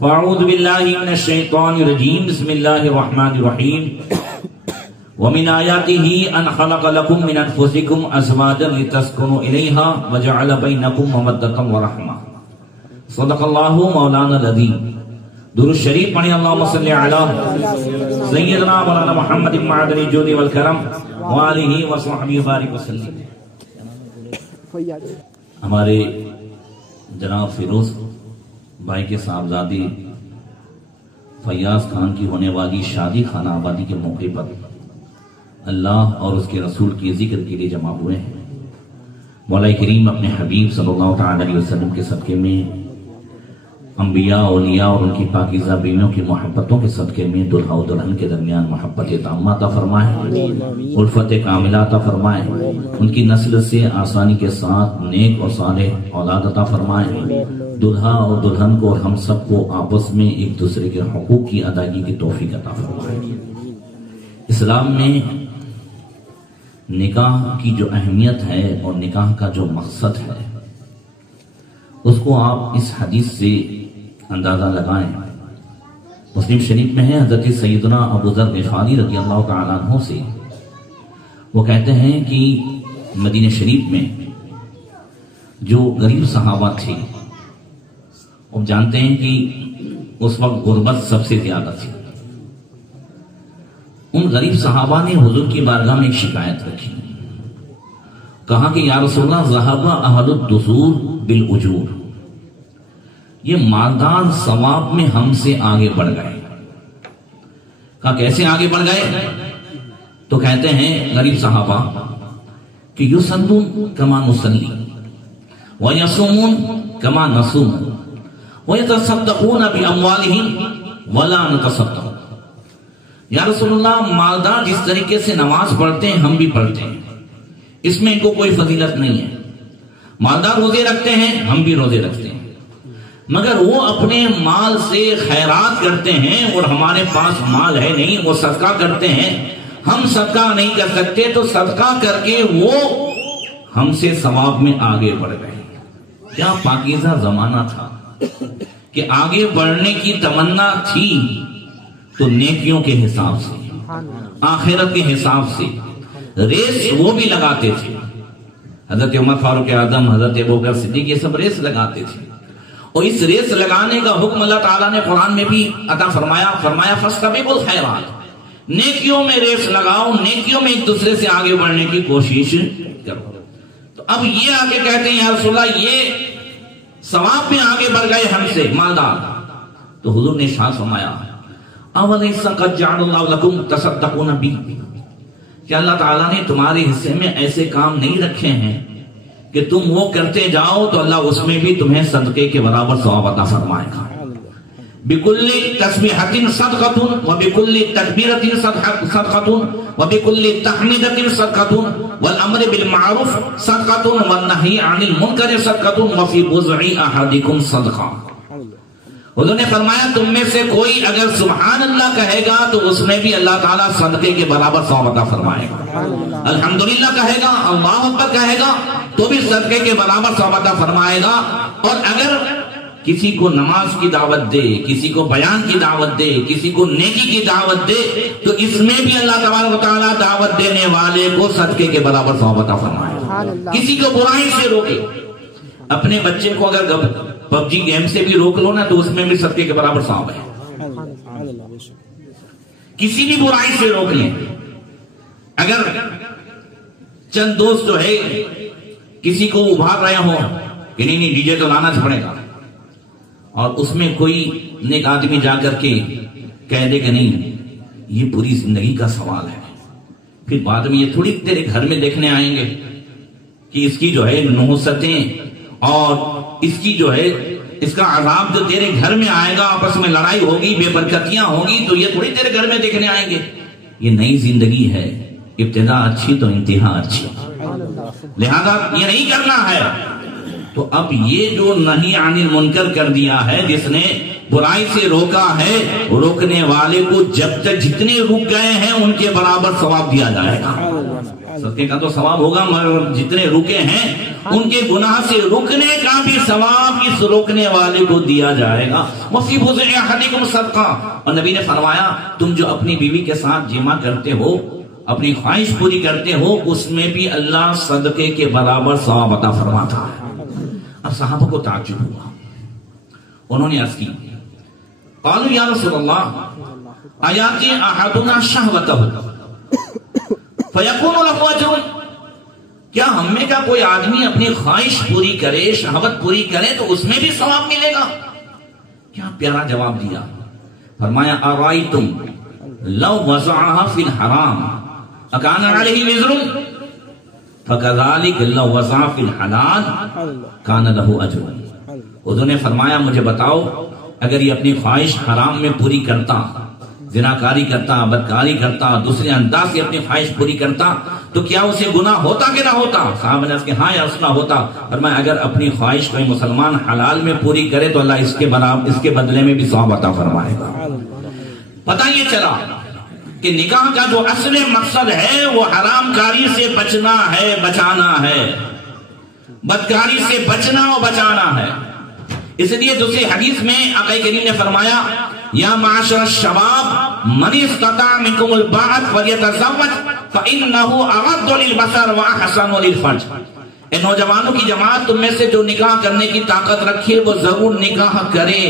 فاعوذ باللہ من الشیطان الرجیم بسم اللہ الرحمن الرحیم ومن آیاتہ ان خلق لکم من انفسکم ازواجا لتسکنوا الیہا وجعل بینکم مودۃ ورحمہ صدق اللہ مولانا العظیم۔ درود شریف پڑھیں اللہم صلی علی سیدنا مولانا محمد معدن الجود والکرم وآلہ وصحبہ وبارک وسلم۔ ہمارے جناب فیروز بھائی کے صاحبزادی فیاض خان کی ہونے والی شادی خانہ آبادی کے موقع پر اللہ اور اس کے رسول کی ذکر کے لیے جمع ہوئے ہیں۔ مولا کریم اپنے حبیب صلی اللہ تعالی علیہ وسلم کے صدقے میں، انبیاء اولیاء اور ان کی پاکیزہ بیویوں کی محبتوں کے صدقے میں دلہا و دلہن کے درمیان محبت تامہ عطا فرمائے، الفت کاملہ عطا فرمائے، ان کی نسل سے آسانی کے ساتھ نیک اور صالح اولاد عطا فرمائے، دلہا اور دلہن کو اور ہم سب کو آپس میں ایک دوسرے کے حقوق کی ادائیگی کی توفیق عطا فرمائے۔ اسلام میں نکاح کی جو اہمیت ہے اور نکاح کا جو مقصد ہے اس کو آپ اس حدیث سے اندازہ لگائیں۔ مسلم شریف میں ہے حضرت سیدنا ابو ذر غفاری رضی اللہ تعالیٰ عنہ سے، وہ کہتے ہیں کہ مدینہ شریف میں جو غریب صحابہ تھے، آپ جانتے ہیں کہ اس وقت غربت سب سے زیادہ تھی، ان غریب صحابہ نے حضور کی بارگاہ میں ایک شکایت رکھی، کہا کہ یا رسول اللہ ذہب اہل الدثور بالاجور، یہ مالدار ثواب میں ہم سے آگے بڑھ گئے۔ کہا کیسے آگے بڑھ گئے؟ تو کہتے ہیں غریب صحابہ کہ یصلون کما نصلی ویصومون کما نصوم ویتصدقون باموالہم ولا نتصدق۔ یا رسول اللہ مالدار جس طریقے سے نماز پڑھتے ہیں ہم بھی پڑھتے ہیں، اس میں ان کو کوئی فضیلت نہیں ہے، مالدار روزے رکھتے ہیں ہم بھی روزے رکھتے ہیں، مگر وہ اپنے مال سے خیرات کرتے ہیں اور ہمارے پاس مال ہے نہیں، وہ صدقہ کرتے ہیں، ہم صدقہ نہیں کر سکتے، تو صدقہ کر کے وہ ہم سے ثواب میں آگے بڑھ گئے۔ کیا پاکیزہ زمانہ تھا کہ آگے بڑھنے کی تمنا تھی تو نیکیوں کے حساب سے، آخرت کے حساب سے ریس وہ بھی لگاتے تھے۔ حضرت عمر فاروق اعظم، حضرت ابوبکر صدیق، یہ سب ریس لگاتے تھے، اور اس ریس لگانے کا حکم اللہ تعالیٰ نے قرآن میں بھی عطا فرمایا، فاستبقوا الخیرات، نیکیوں میں ریس لگاؤ، نیکیوں میں ایک دوسرے سے آگے بڑھنے کی کوشش کرو۔ تو اب یہ آگے کہتے ہیں یا رسول اللہ یہ ثواب میں آگے بڑھ گئے ہم سے مالدار، تو حضور نے ارشاد فرمایا اَوَلَيْسَ قَدْ جَعَلَ اللَّهُ لَكُمْ تَصَدَّقُونَ بِهِ، کیا اللہ تعالیٰ نے تمہارے حصے میں ایسے کام نہیں رکھے ہیں کہ تم وہ کرتے جاؤ تو اللہ اس میں بھی تمہیں صدقے کے برابر ثواب عطا فرمائے گا۔ بِكُلِّ تَسْبِحَةٍ صَدْقَةٌ وَبِكُلِّ تَكْبِيرَةٍ صَدْقَةٌ وَبِكُلِّ تَحْمِيدَةٍ صَدْقَةٌ وَالْأَمْرِ بِالْمَعْرُوفِ صَدْقَةٌ وَالنَّهْيِ عَنِ الْمُنكَرِ صَدْقَةٌ وَفِي بُضْعِ أَحَدِكُمْ صَدْقَةٌ۔ حضور نے فرمایا تم میں سے کوئی اگر سبحان اللہ کہے گا تو اس میں بھی اللہ تعالیٰ صدقے کے برابر ثواب عطا فرمائے گا، الحمدللہ کہے گا، اللہ اکبر کہے گا تو بھی صدقے کے برابر ثواب عطا فرمائے گا۔ اور اگر کسی کو نماز کی دعوت دے، کسی کو بیان کی دعوت دے، کسی کو نیکی کی دعوت دے، تو اس میں بھی اللہ تبارک و تعالیٰ دعوت دینے والے کو صدقے کے برابر ثواب عطا فرمائے گا۔ کسی کو برائی سے روکے، اپنے بچے کو اگر پب جی گیم سے بھی روک لو نا تو اس میں بھی صدقے کے برابر ثواب ہے۔ کسی بھی برائی سے روک لیں، اگر چند دوست جو ہے کسی کو ابھار رہے ہوں کہ نہیں ڈی جے تو لانا پڑے گا، اور اس میں کوئی نیک آدمی جا کر کے کہہ دے کہ نہیں یہ پوری زندگی کا سوال ہے، پھر بعد میں یہ تھوڑی تیرے گھر میں دیکھنے آئیں گے کہ اس کی جو ہے نحوستیں اور اس کی جو ہے اس کا عذاب جو تیرے گھر میں آئے گا، آپس میں لڑائی ہوگی، بے برکتیاں ہوگی، تو یہ تھوڑی تیرے گھر میں دیکھنے آئیں گے۔ یہ نئی زندگی ہے، ابتدا اچھی تو انتہا اچھی، لہذا یہ نہیں کرنا ہے۔ تو اب یہ جو نہی عن المنکر کر دیا ہے، جس نے برائی سے روکا ہے، روکنے والے کو جب تک جتنے رک گئے ہیں ان کے برابر ثواب دیا جائے گا۔ صدقے کا تو ثواب ہوگا، مگر جتنے رکے ہیں ان کے گناہ سے رکنے کا بھی ثواب اس روکنے والے کو دیا جائے گا۔ وَفِي بُضْعِ أَحَدِكُمْ صَدْقَةٌ، اور نبی نے فرمایا تم جو اپنی بیوی کے ساتھ جمع کرتے ہو، اپنی خواہش پوری کرتے ہو، اس میں بھی اللہ صدقے کے برابر ثواب عطا فرماتا ہے۔ اب صحابہ کو تعجب ہوا، انہوں نے عرض کی، قالوا یا رسول اللہ آیاتی احدنا شہوتہ فیکون له اجر، کیا ہم میں کا کوئی آدمی اپنی خواہش پوری کرے، شہوت پوری کرے تو اس میں بھی ثواب ملے گا؟ کیا پیارا جواب دیا، فرمایا ارائیتم لو وضعها فی الحرام اکان علیہ وزر فکذالک لو وضعها فی الحلال کان له اجر۔ حضور نے فرمایا مجھے بتاؤ، اگر یہ اپنی خواہش حرام میں پوری کرتا، زناکاری کرتا، بدکاری کرتا، دوسرے انداز سے اپنی خواہش پوری کرتا، تو کیا اسے گناہ ہوتا کہ نہ ہوتا؟ صحابہ نے اس کے ہاں یا اس نہ ہوتا۔ فرمایا اگر اپنی خواہش کوئی مسلمان حلال میں پوری کرے تو اللہ اس کے بدلے میں بھی ثواب عطا فرمائے گا۔ پتہ یہ چلا کہ نکاح کا جو اصل مقصد ہے وہ حرام کاری سے بچنا ہے، بچانا ہے، بدکاری سے بچنا اور بچانا ہے۔ اس لیے دوسری حدیث میں آقا کریم نے فرمایا یا معاشر الشباب من استطاع منکم الباءۃ فلیتزوج فانه اغض للبصر واحسن للفرج۔ اے نوجوانوں کی جماعت، تم میں سے جو نکاح کرنے کی طاقت رکھے وہ ضرور نکاح کرے،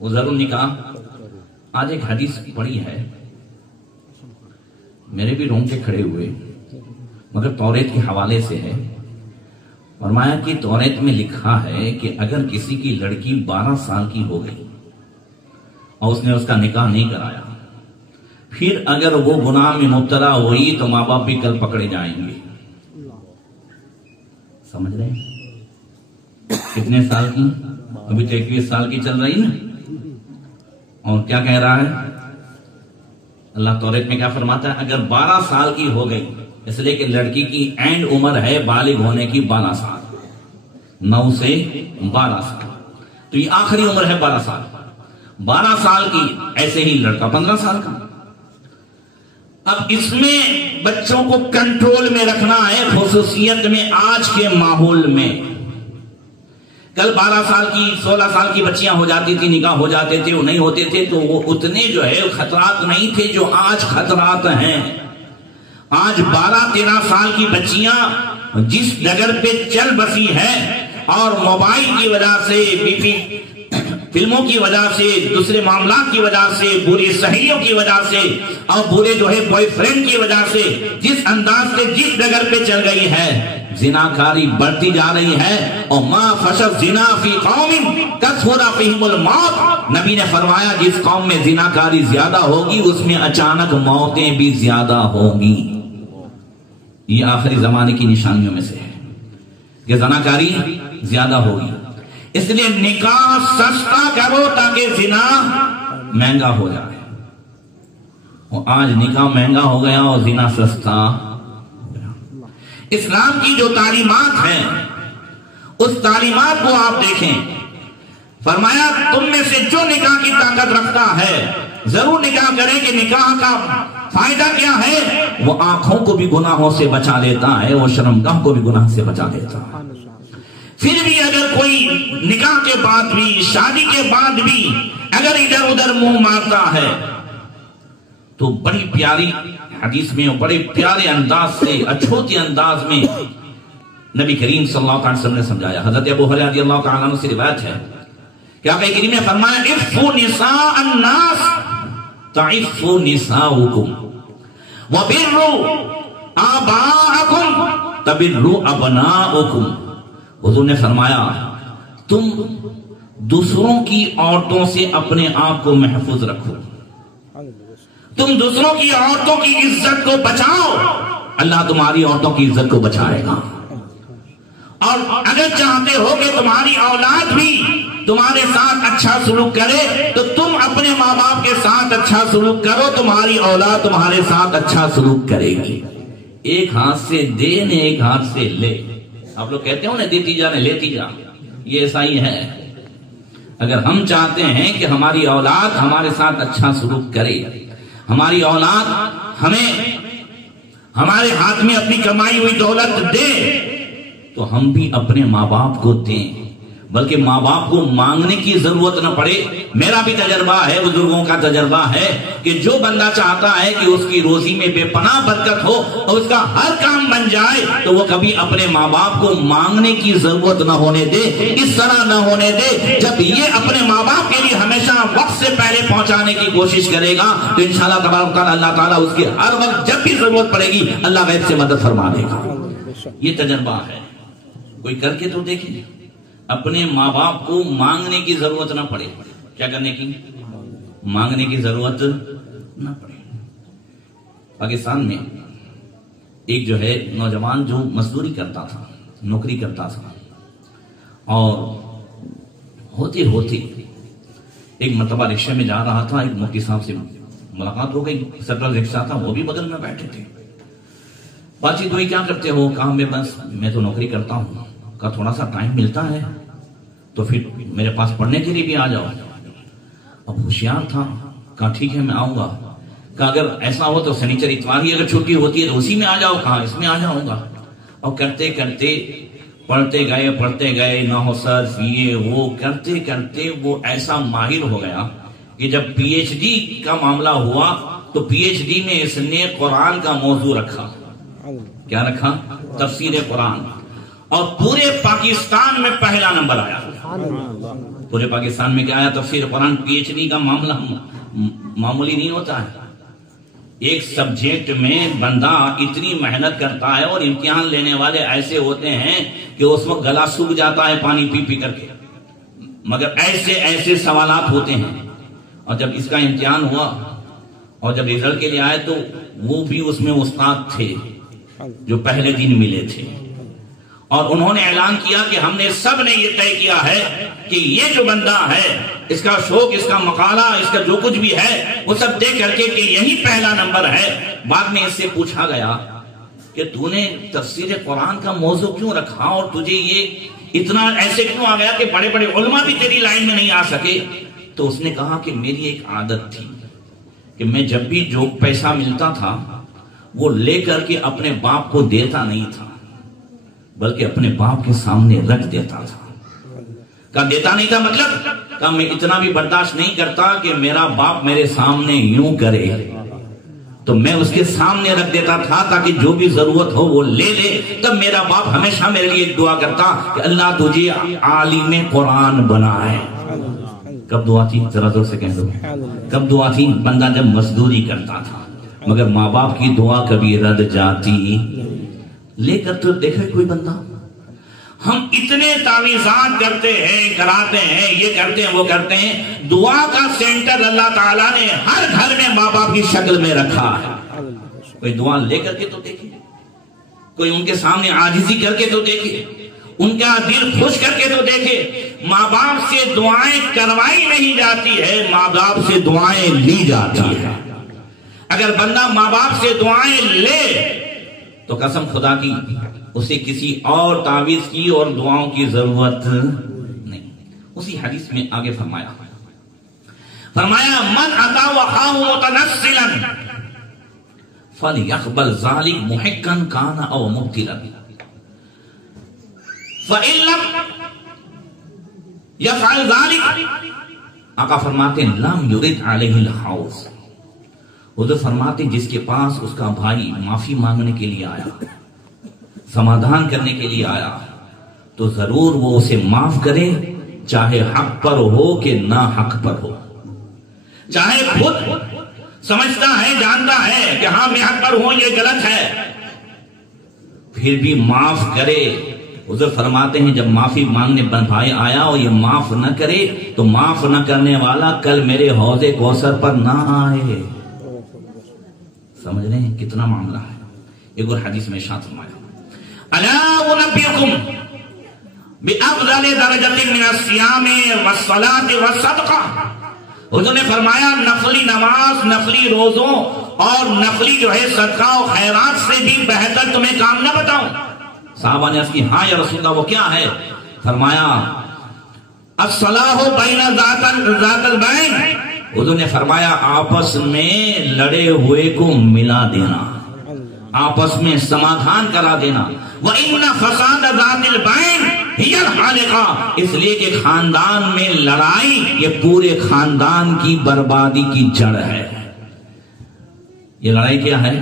وہ ضرور نکاح۔ آج ایک حدیث پڑھی ہے، میرے بھی رونگٹے کھڑے ہوئے، مگر توریت کے حوالے سے ہے۔ فرمایا کہ توریت میں لکھا ہے کہ اگر کسی کی لڑکی 12 سال کی ہو گئی اور اس نے اس کا نکاح نہیں کرایا، پھر اگر وہ گناہ میں مبتلا ہوئی تو ماں باپ بھی کل پکڑے جائیں گے۔ سمجھ رہے ہیں؟ کتنے سال کی؟ ابھی تو 21 سال کی چل رہی نا، اور کیا کہہ رہا ہے اللہ توریت میں؟ کیا فرماتا ہے؟ اگر 12 سال کی ہو گئی، اس لیے کہ لڑکی کی اینڈ عمر ہے بالغ ہونے کی 12 سال، 9 سے 12 سال، تو یہ آخری عمر ہے 12 سال۔ 12 سال کی، ایسے ہی لڑکا 15 سال کا۔ اب اس میں بچوں کو کنٹرول میں رکھنا ہے، خصوصیت میں آج کے ماحول میں۔ کل 12 سال کی 16 سال کی بچیاں ہو جاتی تھی، نکاح ہو جاتے تھے، وہ نہیں ہوتے تھے تو وہ اتنے جو ہے خطرات نہیں تھے جو آج خطرات ہیں۔ آج 12-13 سال کی بچیاں جس ڈگر پہ چل بسی ہے، اور موبائل کی وجہ سے، فلموں کی وجہ سے، دوسرے معاملات کی وجہ سے، بری سہیلیوں کی وجہ سے، اور برے جو ہے بوائے فرینڈ کی وجہ سے جس انداز سے جس ڈگر پہ چل گئی ہے، زناکاری بڑھتی جا رہی ہے۔ اور ما فشى الزنا فی قوم کثر فیہم الموت، نبی نے فرمایا جس قوم میں زناکاری زیادہ ہوگی اس میں اچانک موتیں بھی زیادہ ہوں گی۔ یہ آخری زمانے کی نشانیوں میں سے ہے کہ زناکاری زیادہ ہوگی۔ اس لیے نکاح سستا کرو تاکہ زنا مہنگا ہو جائے۔ اور آج نکاح مہنگا ہو گیا اور زنا سستا ہو گیا۔ اسلام کی جو تعلیمات ہیں اس تعلیمات کو آپ دیکھیں، فرمایا تم میں سے جو نکاح کی طاقت رکھتا ہے ضرور نکاح کریں۔ کہ نکاح کا فائدہ کیا ہے؟ وہ آنکھوں کو بھی گناہوں سے بچا لیتا ہے، وہ شرمگاہ کو بھی گناہ سے بچا لیتا ہے۔ پھر بھی اگر کوئی نکاح کے بعد بھی، شادی کے بعد بھی اگر ادھر ادھر منہ مارتا ہے تو بڑی پیاری حدیث میں اور بڑے پیارے انداز سے، اچھوتے انداز میں نبی کریم صلی اللہ علیہ وسلم نے سمجھایا۔ حضرت ابو ہریرہ رضی اللہ تعالیٰ عنہ سے روایت ہے کہ آقا کریم نے فرمایا اعفوا نساء الناس تعفوا نساؤکم وبروا آباءکم تبروا ابناؤکم۔ حضور نے فرمایا تم دوسروں کی عورتوں سے اپنے آپ کو محفوظ رکھو، تم دوسروں کی عورتوں کی عزت کو بچاؤ، اللہ تمہاری عورتوں کی عزت کو بچائے گا۔ اور اگر چاہتے ہو کہ تمہاری اولاد بھی تمہارے ساتھ اچھا سلوک کرے تو تم اپنے ماں باپ کے ساتھ اچھا سلوک کرو، تمہاری اولاد تمہارے ساتھ اچھا سلوک کرے گی۔ ایک ہاتھ سے دے نے ایک ہاتھ سے لے، آپ لوگ کہتے ہو نا دیتی جا نے لیتی جا، یہ ایسا ہی ہے۔ اگر ہم چاہتے ہیں کہ ہماری اولاد ہمارے ساتھ اچھا سلوک کرے، ہماری اولاد ہمارے ہاتھ میں اپنی کمائی ہوئی دولت دے تو ہم بھی اپنے ماں باپ کو دیں، بلکہ ماں باپ کو مانگنے کی ضرورت نہ پڑے۔ میرا بھی تجربہ ہے، بزرگوں کا تجربہ ہے کہ جو بندہ چاہتا ہے کہ اس کی روزی میں بے پناہ برکت ہو اور اس کا ہر کام بن جائے تو وہ کبھی اپنے ماں باپ کو مانگنے کی ضرورت نہ ہونے دے، اس طرح نہ ہونے دے۔ جب یہ اپنے ماں باپ کے لیے ہمیشہ وقت سے پہلے پہنچانے کی کوشش کرے گا تو انشاءاللہ تبارک تعالیٰ اللہ تعالیٰ اس کی ہر وقت جب بھی ضرورت پڑے گی اللہ غیب سے مدد فرما دے گا۔ یہ تجربہ ہے، کوئی کر کے تو دیکھیں، اپنے ماں باپ کو مانگنے کی ضرورت نہ پڑے۔ کیا کرنے کی؟ مانگنے کی ضرورت نہ پڑے۔ پاکستان میں ایک جو ہے نوجوان جو مزدوری کرتا تھا، نوکری کرتا تھا، اور ہوتے ہوتے ایک مرتبہ رکشے میں جا رہا تھا، ایک مفتی صاحب سے ملاقات ہو گئی، سٹرل رکشہ تھا، وہ بھی بغل میں بیٹھے تھے۔ بات چیت ہوئی، کیا کرتے ہو؟ کہا میں تو نوکری کرتا ہوں۔ کہا تھوڑا سا ٹائم ملتا ہے تو پھر میرے پاس پڑھنے کے لیے بھی آ جاؤ۔ اب ہوشیار تھا، کہا ٹھیک ہے میں آؤں گا۔ کہا اگر ایسا ہو تو سنیچر اتوار ہی اگر چھٹی ہوتی ہے تو اسی میں آ جاؤ۔ کہا اس میں آ جاؤں گا۔ اور کرتے کرتے پڑھتے گئے نحو صرف یہ وہ کرتے کرتے وہ ایسا ماہر ہو گیا کہ جب پی ایچ ڈی کا معاملہ ہوا تو پی ایچ ڈی میں اس نے قرآن کا موضوع رکھا۔ کیا رکھا؟ تفسیر قرآن، اور پورے پاکستان میں پہلا نمبر آیا۔ پورے پاکستان میں کیا آیا؟ تفسیر قرآن۔ پی ایچ ڈی کا معاملہ معمولی نہیں ہوتا ہے، ایک سبجیکٹ میں بندہ اتنی محنت کرتا ہے اور امتحان لینے والے ایسے ہوتے ہیں کہ اس وقت گلا سوکھ جاتا ہے پانی پی پی کر کے، مگر ایسے ایسے سوالات ہوتے ہیں۔ اور جب اس کا امتحان ہوا اور جب رزلٹ کے لیے آئے تو وہ بھی اس میں استاد تھے جو پہلے دن ملے تھے، اور انہوں نے اعلان کیا کہ ہم نے سب نے یہ طے کیا ہے کہ یہ جو بندہ ہے اس کا شوق، اس کا مقالہ، اس کا جو کچھ بھی ہے وہ سب دے کر کے کہ یہی پہلا نمبر ہے۔ بعد میں اس سے پوچھا گیا کہ تو نے تفسیر قرآن کا موضوع کیوں رکھا اور تجھے یہ اتنا ایسے کیوں آ گیا کہ بڑے بڑے علماء بھی تیری لائن میں نہیں آ سکے؟ تو اس نے کہا کہ میری ایک عادت تھی کہ میں جب بھی جو پیسہ ملتا تھا وہ لے کر کے اپنے باپ کو دیتا نہیں تھا بلکہ اپنے باپ کے سامنے رکھ دیتا تھا۔ کہا دیتا نہیں تھا مطلب؟ کہا میں اتنا بھی برداشت نہیں کرتا کہ میرا باپ میرے سامنے یوں کرے، تو میں اس کے سامنے رکھ دیتا تھا تاکہ جو بھی ضرورت ہو وہ لے لے۔ تب میرا باپ ہمیشہ میرے لیے دعا کرتا کہ اللہ تجھے عالم قرآن بنائے۔ کب دعا تھی؟ ذرا زور سے کہہ دو، کب دعا تھی؟ بندہ جب مزدوری کرتا تھا، مگر ماں باپ کی دعا کبھی رد جاتی لے کر تو دیکھے کوئی بندہ، ہم اتنے تعویذات کرتے ہیں، کراتے ہیں، یہ کرتے ہیں وہ کرتے ہیں، دعا کا سینٹر اللہ تعالیٰ نے ہر گھر میں ماں باپ کی شکل میں رکھا ہے۔ کوئی دعا لے کر کے تو دیکھے، کوئی ان کے سامنے عاجزی کر کے تو دیکھے، ان کا دل خوش کر کے تو دیکھے۔ ماں باپ سے دعائیں کروائی نہیں جاتی ہے، ماں باپ سے دعائیں لی جاتی ہے۔ اگر بندہ ماں باپ سے دعائیں لے تو قسم خدا کی اسے کسی اور تعویذ کی اور دعاؤں کی ضرورت نہیں۔ اسی حدیث میں آگے فرمایا من اتا وخاہ متنسلا فلیقبل ذلک محقا کان او مبتلا فإن لم یفعل ذلک، آقا فرماتے ہیں لم یرد علیہ الحوض، حضور فرماتے جس کے پاس اس کا بھائی معافی مانگنے کے لیے آیا، سمادھان کرنے کے لیے آیا، تو ضرور وہ اسے معاف کرے، چاہے حق پر ہو کہ نہ حق پر ہو، چاہے خود سمجھتا ہے جانتا ہے کہ ہاں میں حق پر ہوں یہ غلط ہے، پھر بھی معاف کرے۔ حضور فرماتے ہیں جب معافی مانگنے بھائی آیا اور یہ معاف نہ کرے تو معاف نہ کرنے والا کل میرے حوض کوثر پر نہ آئے۔ سمجھ رہے ہیں کتنا معاملہ ہے؟ ایک اور حدیث میں ارشاد فرمایا الا انبئکم بافضل درجۃ من الصیام والصلاۃ والصدقہ، حضور نے فرمایا نفلی نماز، نفلی روزوں اور نفلی جو ہے صدقہ و خیرات سے بھی بہتر تمہیں کام نہ بتاؤں؟ صحابہ نے عرض کی ہاں یا رسول اللہ وہ کیا ہے؟ فرمایا الصلاح بین ذات البین، حضور نے فرمایا آپس میں لڑے ہوئے کو ملا دینا، آپس میں سمادھان کرا دینا. وَإِنَّ فَسَادَ ذَاتِ الْبَيْنِ هِيَ الْحَالِقَةُ، اس لیے کہ خاندان میں لڑائی یہ پورے خاندان کی بربادی کی جڑ ہے. یہ لڑائی کیا ہے؟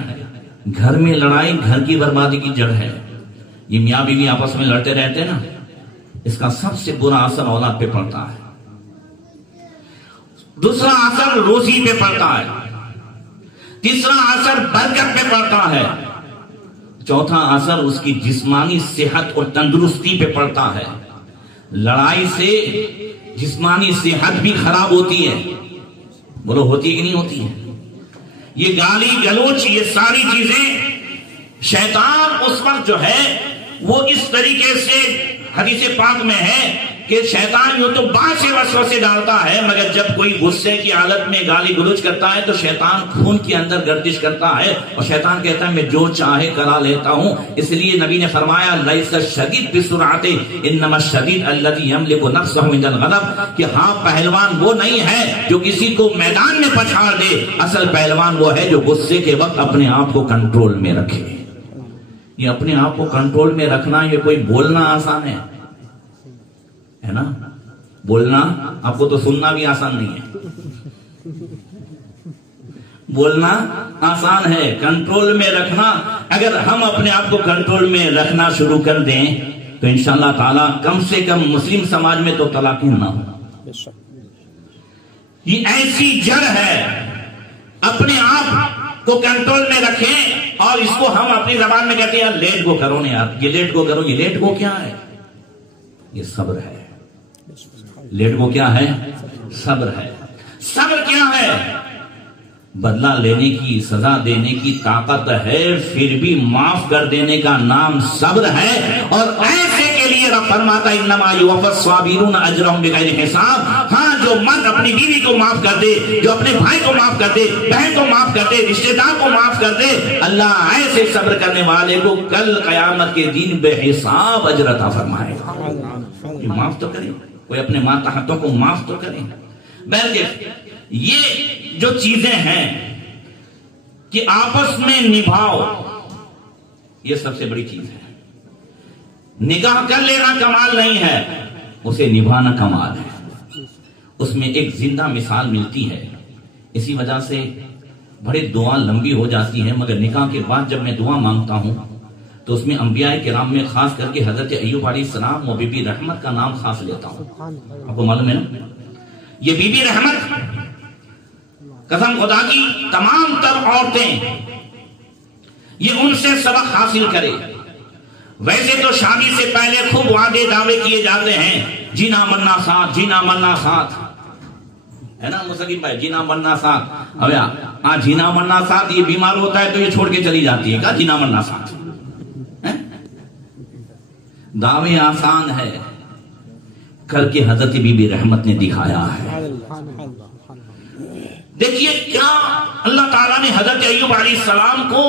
گھر میں لڑائی گھر کی بربادی کی جڑ ہے. یہ میاں بیوی آپس میں لڑتے رہتے ہیں نا، اس کا سب سے برا اثر اولاد پہ پڑتا ہے. دوسرا اثر روزی پہ پڑتا ہے. تیسرا اثر برکت پہ پڑتا ہے. چوتھا اثر اس کی جسمانی صحت اور تندرستی پہ پڑتا ہے. لڑائی سے جسمانی صحت بھی خراب ہوتی ہے. بولو ہوتی ہے کہ نہیں ہوتی ہے؟ یہ گالی گلوچ یہ ساری چیزیں شیطان اس وقت جو ہے وہ اس طریقے سے حدیث پاک میں ہے کہ شیطان یوں تو بہت سے وسوسے ڈالتا ہے، مگر جب کوئی غصے کی حالت میں گالی گلوچ کرتا ہے تو شیطان خون کے اندر گردش کرتا ہے اور شیطان کہتا ہے میں جو چاہے کرا لیتا ہوں. اس لیے نبی نے فرمایا لیس الشدید بسرعت انما الشدید الذی یملک نفسہ عند الغضب، کہ ہاں پہلوان وہ نہیں ہے جو کسی کو میدان میں پچھاڑ دے، اصل پہلوان وہ ہے جو غصے کے وقت اپنے آپ کو کنٹرول میں رکھے. یہ اپنے آپ کو کنٹرول میں رکھنا یہ کوئی بولنا آسان ہے نا؟ بولنا آپ کو تو سننا بھی آسان نہیں ہے. بولنا آسان ہے، کنٹرول میں رکھنا اگر ہم اپنے آپ کو کنٹرول میں رکھنا شروع کر دیں تو انشاءاللہ تعالی کم سے کم مسلم سماج میں تو طلاقیں نہ ہو. یہ ایسی جڑ ہے، اپنے آپ کو کنٹرول میں رکھیں. اور اس کو ہم اپنی زبان میں کہتے ہیں یار لیٹ گو کرو نا یار، یہ لیٹ گو کرو. یہ لیٹ گو کیا ہے؟ یہ صبر ہے. لیٹ گو کیا ہے؟ صبر ہے. صبر کیا ہے؟ بدلہ لینے کی سزا دینے کی طاقت ہے پھر بھی معاف کر دینے کا نام صبر ہے. اور ایسے کے لیے رب فرماتا ہے انما یوفی الصابرون اجرهم بغیر حساب. ہاں جو مرد اپنی بیوی کو معاف کر دے، جو اپنے بھائی کو معاف کر دے، بہن کو معاف کر دے، رشتہ دار کو معاف کر دے، اللہ ایسے صبر کرنے والے کو کل قیامت کے دن بے حساب اجر عطا فرمائے گا. معاف تو کریں، کوئی اپنے ماتحتوں کو معاف تو کریں. بلکہ یہ جو چیزیں ہیں کہ آپس میں نبھاؤ، یہ سب سے بڑی چیز ہے. نکاح کر لینا کمال نہیں ہے، اسے نبھانا کمال ہے. اس میں ایک زندہ مثال ملتی ہے. اسی وجہ سے بڑے دعا لمبی ہو جاتی ہے، مگر نکاح کے بعد جب میں دعا مانگتا ہوں تو اس میں انبیاء کرام میں خاص کر کے حضرت ایوب علیہ السلام و بی بی رحمت کا نام خاص لیتا ہوں. آپ کو معلوم ہے نا یہ بی بی رحمت قسم خدا کی تمام تر عورتیں یہ ان سے سبق حاصل کرے. ویسے تو شادی سے پہلے خوب وعدے دعوے کیے جاتے ہیں، جینا مرنا ساتھ، جینا مرنا ساتھ، ہے نا مستقیم بھائی؟ جینا مرنا ساتھ. اب ہاں جینا مرنا ساتھ، یہ بیمار ہوتا ہے تو یہ چھوڑ کے چلی جاتی ہے. کہا جینا مرنا ساتھ. دعوے آسان ہے، کر کے حضرت بی بی رحمت نے دکھایا ہے. دیکھیے کیا اللہ تعالیٰ نے حضرت ایوب علیہ السلام کو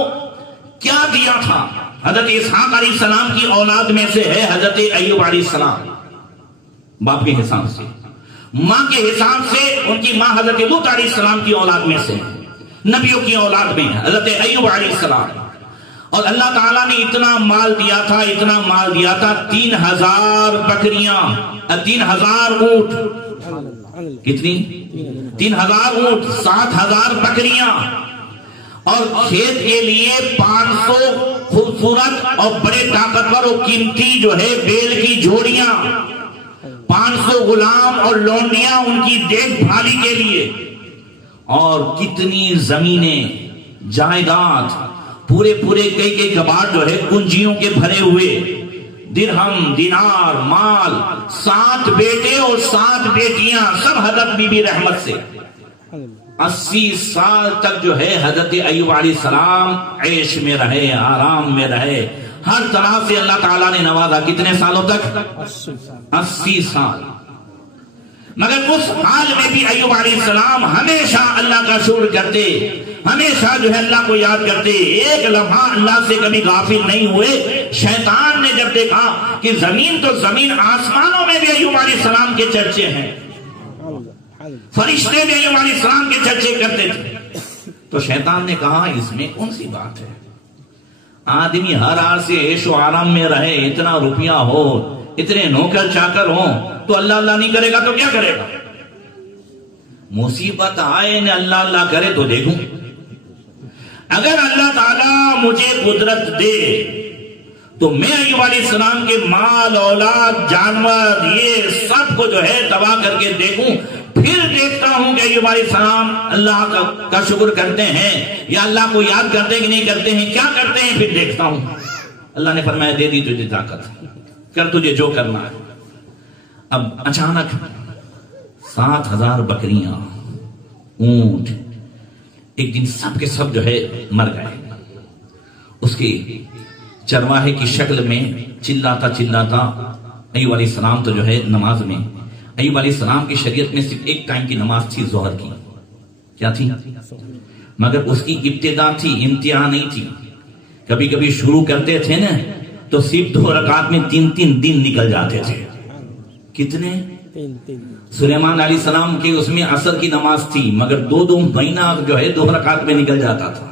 کیا دیا تھا. حضرت اسحاق علیہ السلام کی اولاد میں سے ہے حضرت ایوب علیہ السلام، باپ کے حساب سے. ماں کے حساب سے ان کی ماں حضرت لوط علیہ السلام کی اولاد میں سے، نبیوں کی اولاد میں حضرت ایوب علیہ السلام. اور اللہ تعالیٰ نے اتنا مال دیا تھا، اتنا مال دیا تھا، 3000 بکریاں، 3000 اونٹ. کتنی؟ 3000 اونٹ، 7000 بکریاں، اور کھیت کے لیے 500 خوبصورت اور بڑے طاقتور اور قیمتی جو ہے بیل کی جھوڑیاں، 500 غلام اور لونڈیاں ان کی دیکھ بھالی کے لیے، اور کتنی زمینیں، جائیداد، پورے کئی کباڑ جو ہے کنجیوں کے بھرے ہوئے، درہم، دینار، مال، 7 بیٹے اور 7 بیٹیاں، سب حضرت بی بی رحمت سے. 80 سال تک جو ہے حضرت ایوب علیہ السلام عیش میں رہے، آرام میں رہے. ہر طرح سے اللہ تعالیٰ نے نوازا. کتنے سالوں تک؟ 80 سال. مگر اس حال میں بھی ایوب علیہ السلام ہمیشہ اللہ کا شکر کرتے، ہمیشہ جو ہے اللہ کو یاد کرتے، ایک لمحہ اللہ سے کبھی غافل نہیں ہوئے. شیطان نے جب دیکھا کہ زمین تو زمین، آسمانوں میں بھی ایوب علیہ السلام کے چرچے ہیں، فرشتے بھی ایوب علیہ السلام کے چرچے کرتے تھے، تو شیطان نے کہا اس میں کون سی بات ہے؟ آدمی ہر حال سے عیش و آرام میں رہے، اتنا روپیہ ہو، اتنے نوکر چاکر ہوں، تو اللہ اللہ نہیں کرے گا تو کیا کرے گا؟ مصیبت آئے نہ اللہ اللہ کرے تو دیکھوں۔ اگر اللہ تعالیٰ مجھے قدرت دے تو میں ایوب علیہ السلام کے مال، اولاد، جانور، یہ سب کو جو ہے تباہ کر کے دیکھوں، پھر دیکھتا ہوں کہ ایوب علیہ السلام اللہ کا شکر کرتے ہیں یا اللہ کو یاد کرتے کہ نہیں کرتے ہیں، کیا کرتے ہیں، پھر دیکھتا ہوں۔ اللہ نے فرمایا دے دی تجھے طاقت، کر تجھے جو کرنا ہے۔ اب اچانک 7,000 بکریاں، اونٹ ایک دن سب کے سب جو ہے مر گئے۔ اس کے چرواہے کی شکل میں چلاتا ایوب علیہ السلام تو جو ہے نماز میں، ایوب علیہ السلام کی شریعت میں صرف ایک ٹائم کی نماز تھی، ظہر کی، کیا تھی؟ مگر اس کی ابتدا تھی، انتہا نہیں تھی۔ کبھی کبھی شروع کرتے تھے نا تو صرف 2 رکعت میں 3 دن نکل جاتے تھے۔ کتنے؟ 3 سلیمان علیہ السلام کے اس میں عصر کی نماز تھی، مگر 2 مہینہ جو ہے 2 رکعت میں نکل جاتا تھا۔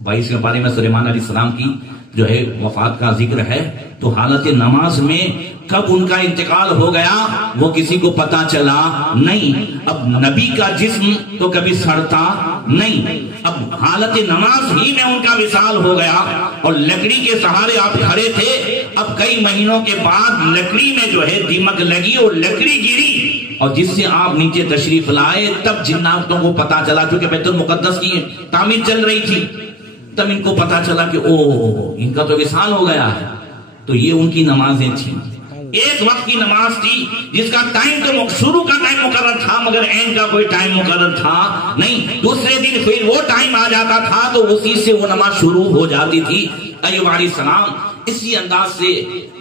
22ویں پارے میں سلیمان علیہ السلام کی جو ہے وفات کا ذکر ہے، تو حالت نماز میں کب ان کا انتقال ہو گیا وہ کسی کو پتا چلا نہیں۔ اب نبی کا جسم تو کبھی سڑتا نہیں، اب حالت نماز ہی میں ان کا وصال ہو گیا، اور لکڑی کے سہارے آپ کھڑے تھے۔ اب کئی مہینوں کے بعد لکڑی میں جو ہے دیمک لگی اور لکڑی گری، اور جس سے آپ نیچے تشریف لائے تب جناتوں کو پتا چلا، چونکہ بیت المقدس کی تعمیر چل رہی تھی، تب ان کو پتا چلا کہ ان کا تو وصال ہو گیا ہے۔ تو یہ ان کی نمازیں تھیں، ایک وقت کی نماز تھی جس کا ٹائم تو شروع کا ٹائم مقرر تھا، مگر اینڈ کا کوئی ٹائم مقرر تھا نہیں۔ دوسرے دن پھر وہ ٹائم آ جاتا تھا تو اسی سے وہ نماز شروع ہو جاتی تھی۔ ایوب علیہ السلام اسی انداز سے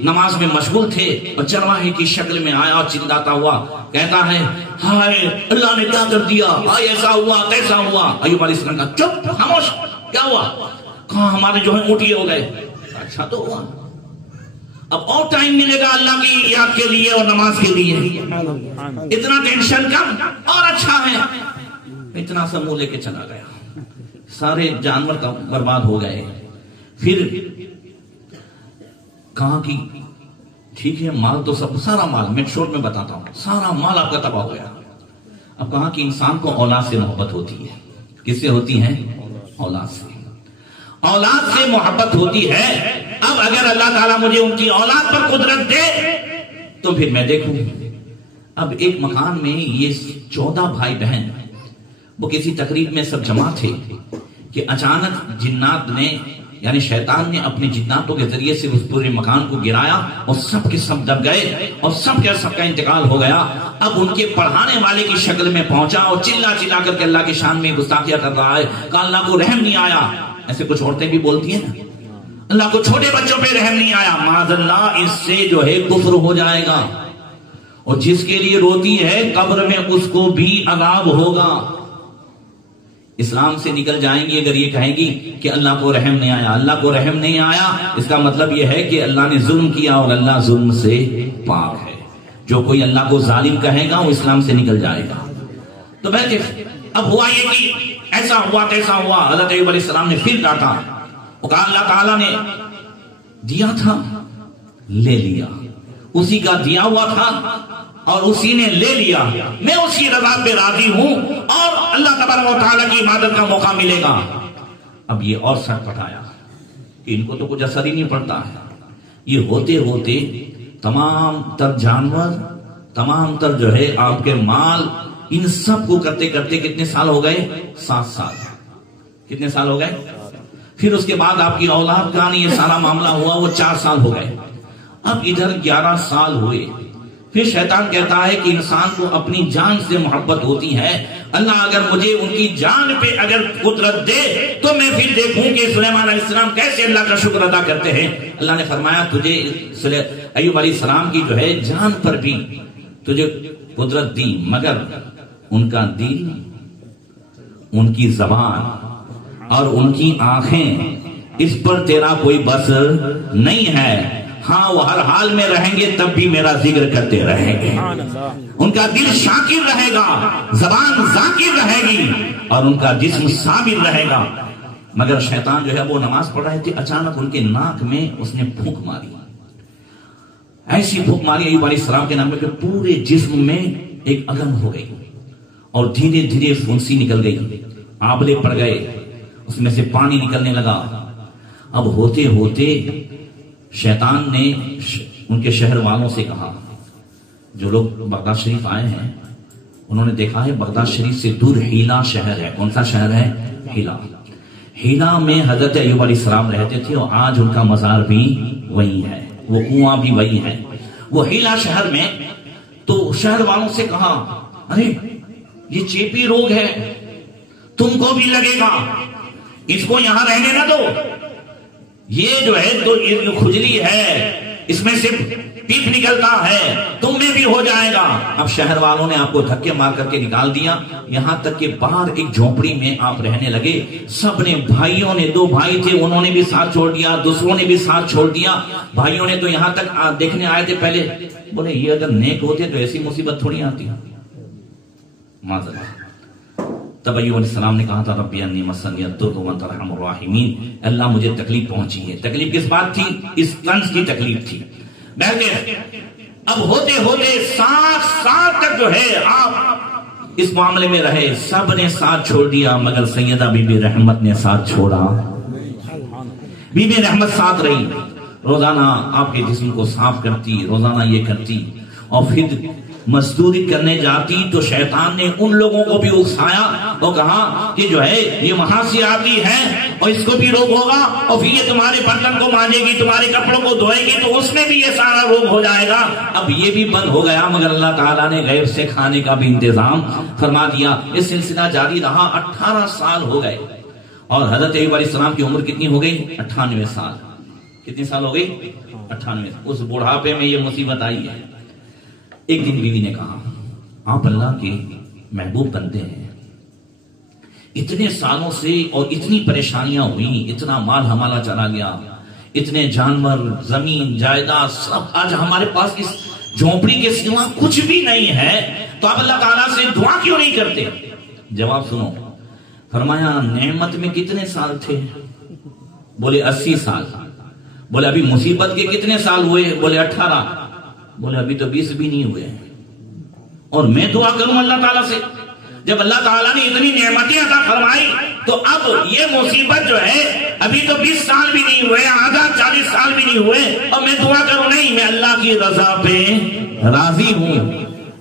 نماز میں مشغول تھے، اور چرواہے کی شکل میں آیا اور چلاتا ہوا کہتا ہے ہائے اللہ نے کیا کر دیا، ہائے ایسا ہوا کیسا ہوا۔ ایوب علیہ السلام کہا چپ خاموش، کیا ہوا؟ کہاں ہمارے جو ہے موٹیے ہو گئے۔ اچھا تو ہوا، اب اور ٹائم ملے گا اللہ کی یاد کے لیے اور نماز کے لیے، اتنا ٹینشن کم، اور اچھا ہے۔ اتنا سا منہ لے کے چلا گیا، سارے جانور کا برباد ہو گئے۔ پھر کہاں کی ٹھیک ہے مال تو سب، سارا مال میں شورٹ میں بتاتا ہوں، سارا مال آپ کا تباہ ہو گیا۔ اب کہاں کی انسان کو اولاد سے محبت ہوتی ہے، کس سے ہوتی ہے؟ اولاد سے، اولاد سے محبت ہوتی ہے۔ اب اگر اللہ تعالیٰ مجھے ان کی اولاد پر قدرت دے تو پھر میں دیکھوں۔ اب ایک مکان میں یہ 14 بھائی بہن وہ کسی تقریب میں سب جمع تھے کہ اچانک جنات نے یعنی شیطان نے اپنے جناتوں کے ذریعے سے اس پورے مکان کو گرایا اور سب کے سب دب گئے اور سب کے سب کا انتقال ہو گیا۔ اب ان کے پڑھانے والے کی شکل میں پہنچا اور چلا چلا کر کے اللہ کی شان میں گستاخیاں کر رہا ہے کہ اللہ کو رحم نہیں آیا۔ ایسے کچھ عورتیں بھی بولتی ہیں نا، اللہ کو چھوٹے بچوں پہ رحم نہیں آیا، معاذ اللہ اس سے جو ہے کفر ہو جائے گا، اور جس کے لیے روتی ہے قبر میں اس کو بھی عذاب ہوگا۔ اسلام سے نکل جائیں گی اگر یہ کہیں گی کہ اللہ کو رحم نہیں آیا۔ اللہ کو رحم نہیں آیا اس کا مطلب یہ ہے کہ اللہ نے ظلم کیا، اور اللہ ظلم سے پاک ہے۔ جو کوئی اللہ کو ظالم کہے گا وہ اسلام سے نکل جائے گا۔ تو بہرکیف اب ہوا یہ کہ ایسا ہوا تیسا ہوا، حضرت ایوب علیہ السلام نے پھر ڈانٹا، وہ کہا اللہ تعالیٰ نے دیا تھا لے لیا، اسی کا دیا ہوا تھا اور اسی نے لے لیا، میں اسی رضا پہ راضی ہوں اور اللہ تبارک و تعالیٰ کی عبادت کا موقع ملے گا۔ اب یہ اور سر پٹایا کہ ان کو تو کچھ اثر ہی نہیں پڑتا ہے۔ یہ ہوتے ہوتے تمام تر جانور، تمام تر جو ہے آپ کے مال، ان سب کو کرتے کرتے کتنے سال ہو گئے؟ 7 سال۔ کتنے سال ہو گئے؟ پھر اس کے بعد آپ کی اولاد کا نہیں، یہ سارا معاملہ ہوا وہ 4 سال ہو گئے۔ اب ادھر 11 سال ہوئے۔ پھر شیطان کہتا ہے کہ انسان کو اپنی جان سے محبت ہوتی ہے، اللہ اگر مجھے ان کی جان پہ اگر قدرت دے تو میں پھر دیکھوں کہ سلیمان علیہ السلام کیسے اللہ کا شکر ادا کرتے ہیں۔ اللہ نے فرمایا تجھے ایوب علیہ السلام کی جو ہے جان پر بھی تجھے قدرت دی، مگر ان کا دل، ان کی زبان اور ان کی آنکھیں، اس پر تیرا کوئی بس نہیں ہے۔ ہاں وہ ہر حال میں رہیں گے تب بھی میرا ذکر کرتے رہیں گے، ان کا دل شاکر رہے گا، زبان ذاکر رہے گی اور ان کا جسم صابر رہے گا۔ مگر شیطان جو ہے وہ نماز پڑھ رہے تھے، اچانک ان کے ناک میں اس نے پھونک ماری، ایسی پھونک ماری ایوب علیہ السلام کے ناک میں کہ پورے جسم میں ایک اگن ہو گئی اور دھیرے دھیرے پھنسی نکل گئی، آبلے پڑ گئے، اس میں سے پانی نکلنے لگا۔ اب ہوتے ہوتے شیطان نے ان کے شہر والوں سے کہا، جو لوگ بغداد شریف آئے ہیں انہوں نے دیکھا ہے بغداد شریف سے دور ہیلا شہر ہے۔ کون سا شہر ہے؟ ہیلا۔ ہیلا میں حضرت ایوب علیہ السلام رہتے تھے اور آج ان کا مزار بھی وہی ہے، وہ کنواں بھی وہی ہے، وہ ہیلا شہر میں۔ تو شہر والوں سے کہا، ارے یہ چیپی روگ ہے، تم کو بھی لگے گا، اس کو یہاں رہنے نہ دو، یہ جو ہے تو یہ کھجلی ہے، اس میں سے پیپ نکلتا ہے، تم میں بھی ہو جائے گا۔ اب شہر والوں نے آپ کو دھکے مار کر کے نکال دیا، یہاں تک کہ باہر ایک جھونپڑی میں آپ رہنے لگے۔ سب نے، بھائیوں نے، 2 بھائی تھے انہوں نے بھی ساتھ چھوڑ دیا، دوسروں نے بھی ساتھ چھوڑ دیا۔ بھائیوں نے تو یہاں تک دیکھنے آئے تھے پہلے، بولے یہ اگر نیک ہوتے تو ایسی مصیبت تھوڑی آتی۔ معذرت۔ تب ایوب علیہ السلام نے کہا تھا، ربی انی مسنی الضر وانت ارحم الراحمین، اللہ مجھے تکلیف پہنچی ہے۔ تکلیف کس بات تھی؟ اس طنز کی تکلیف تھی۔ بہرکہ اب ہوتے ہوتے 7 سال تک جو ہے آپ اس معاملے میں رہے، سب نے ساتھ چھوڑ دیا مگر سیدہ بی بی رحمت نے ساتھ چھوڑا۔ بی بی رحمت ساتھ رہی، روزانہ آپ کے جسم کو صاف کرتی، روزانہ یہ کرتی، اور پھر مزدوری کرنے جاتی تو شیطان نے ان لوگوں کو بھی اکسایا اور کہا کہ جو ہے یہ وہاں سے آتی ہے اور اس کو بھی روگ ہوگا، اور پھر یہ تمہارے برتن کو مانجے گی، تمہارے کپڑوں کو دھوئے گی، تو اس میں بھی یہ سارا روگ ہو جائے گا۔ اب یہ بھی بند ہو گیا، مگر اللہ تعالیٰ نے غیب سے کھانے کا بھی انتظام فرما دیا۔ یہ سلسلہ جاری رہا، 18 سال ہو گئے، اور حضرت ایوب علیہ السلام کی عمر کتنی ہو گئی؟ 98 سال۔ کتنی سال ہو گئی؟ 98۔ اس بڑھاپے میں یہ مصیبت آئی ہے۔ ایک دن بیوی نے کہا، آپ اللہ کے محبوب بندے ہیں، اتنے سالوں سے اور اتنی پریشانیاں ہوئی، اتنا مال ہمارا چلا گیا، اتنے جانور، زمین، جائیداد، سب آج ہمارے پاس اس جھونپڑی کے سوا کچھ بھی نہیں ہے، تو آپ اللہ تعالیٰ سے دعا کیوں نہیں کرتے؟ جواب سنو، فرمایا نعمت میں کتنے سال تھے؟ بولے 80 سال۔ بولے ابھی مصیبت کے کتنے سال ہوئے؟ بولے 18۔ بولے ابھی تو 20 بھی نہیں ہوئے، اور میں دعا کروں اللہ تعالیٰ سے؟ جب اللہ تعالیٰ نے اتنی نعمتیں عطا فرمائی تو اب یہ مصیبت جو ہے ابھی تو 20 سال بھی نہیں ہوئے، آدھا 40 سال بھی نہیں ہوئے، اور میں دعا کروں؟ نہیں، میں اللہ کی رضا پہ راضی ہوں۔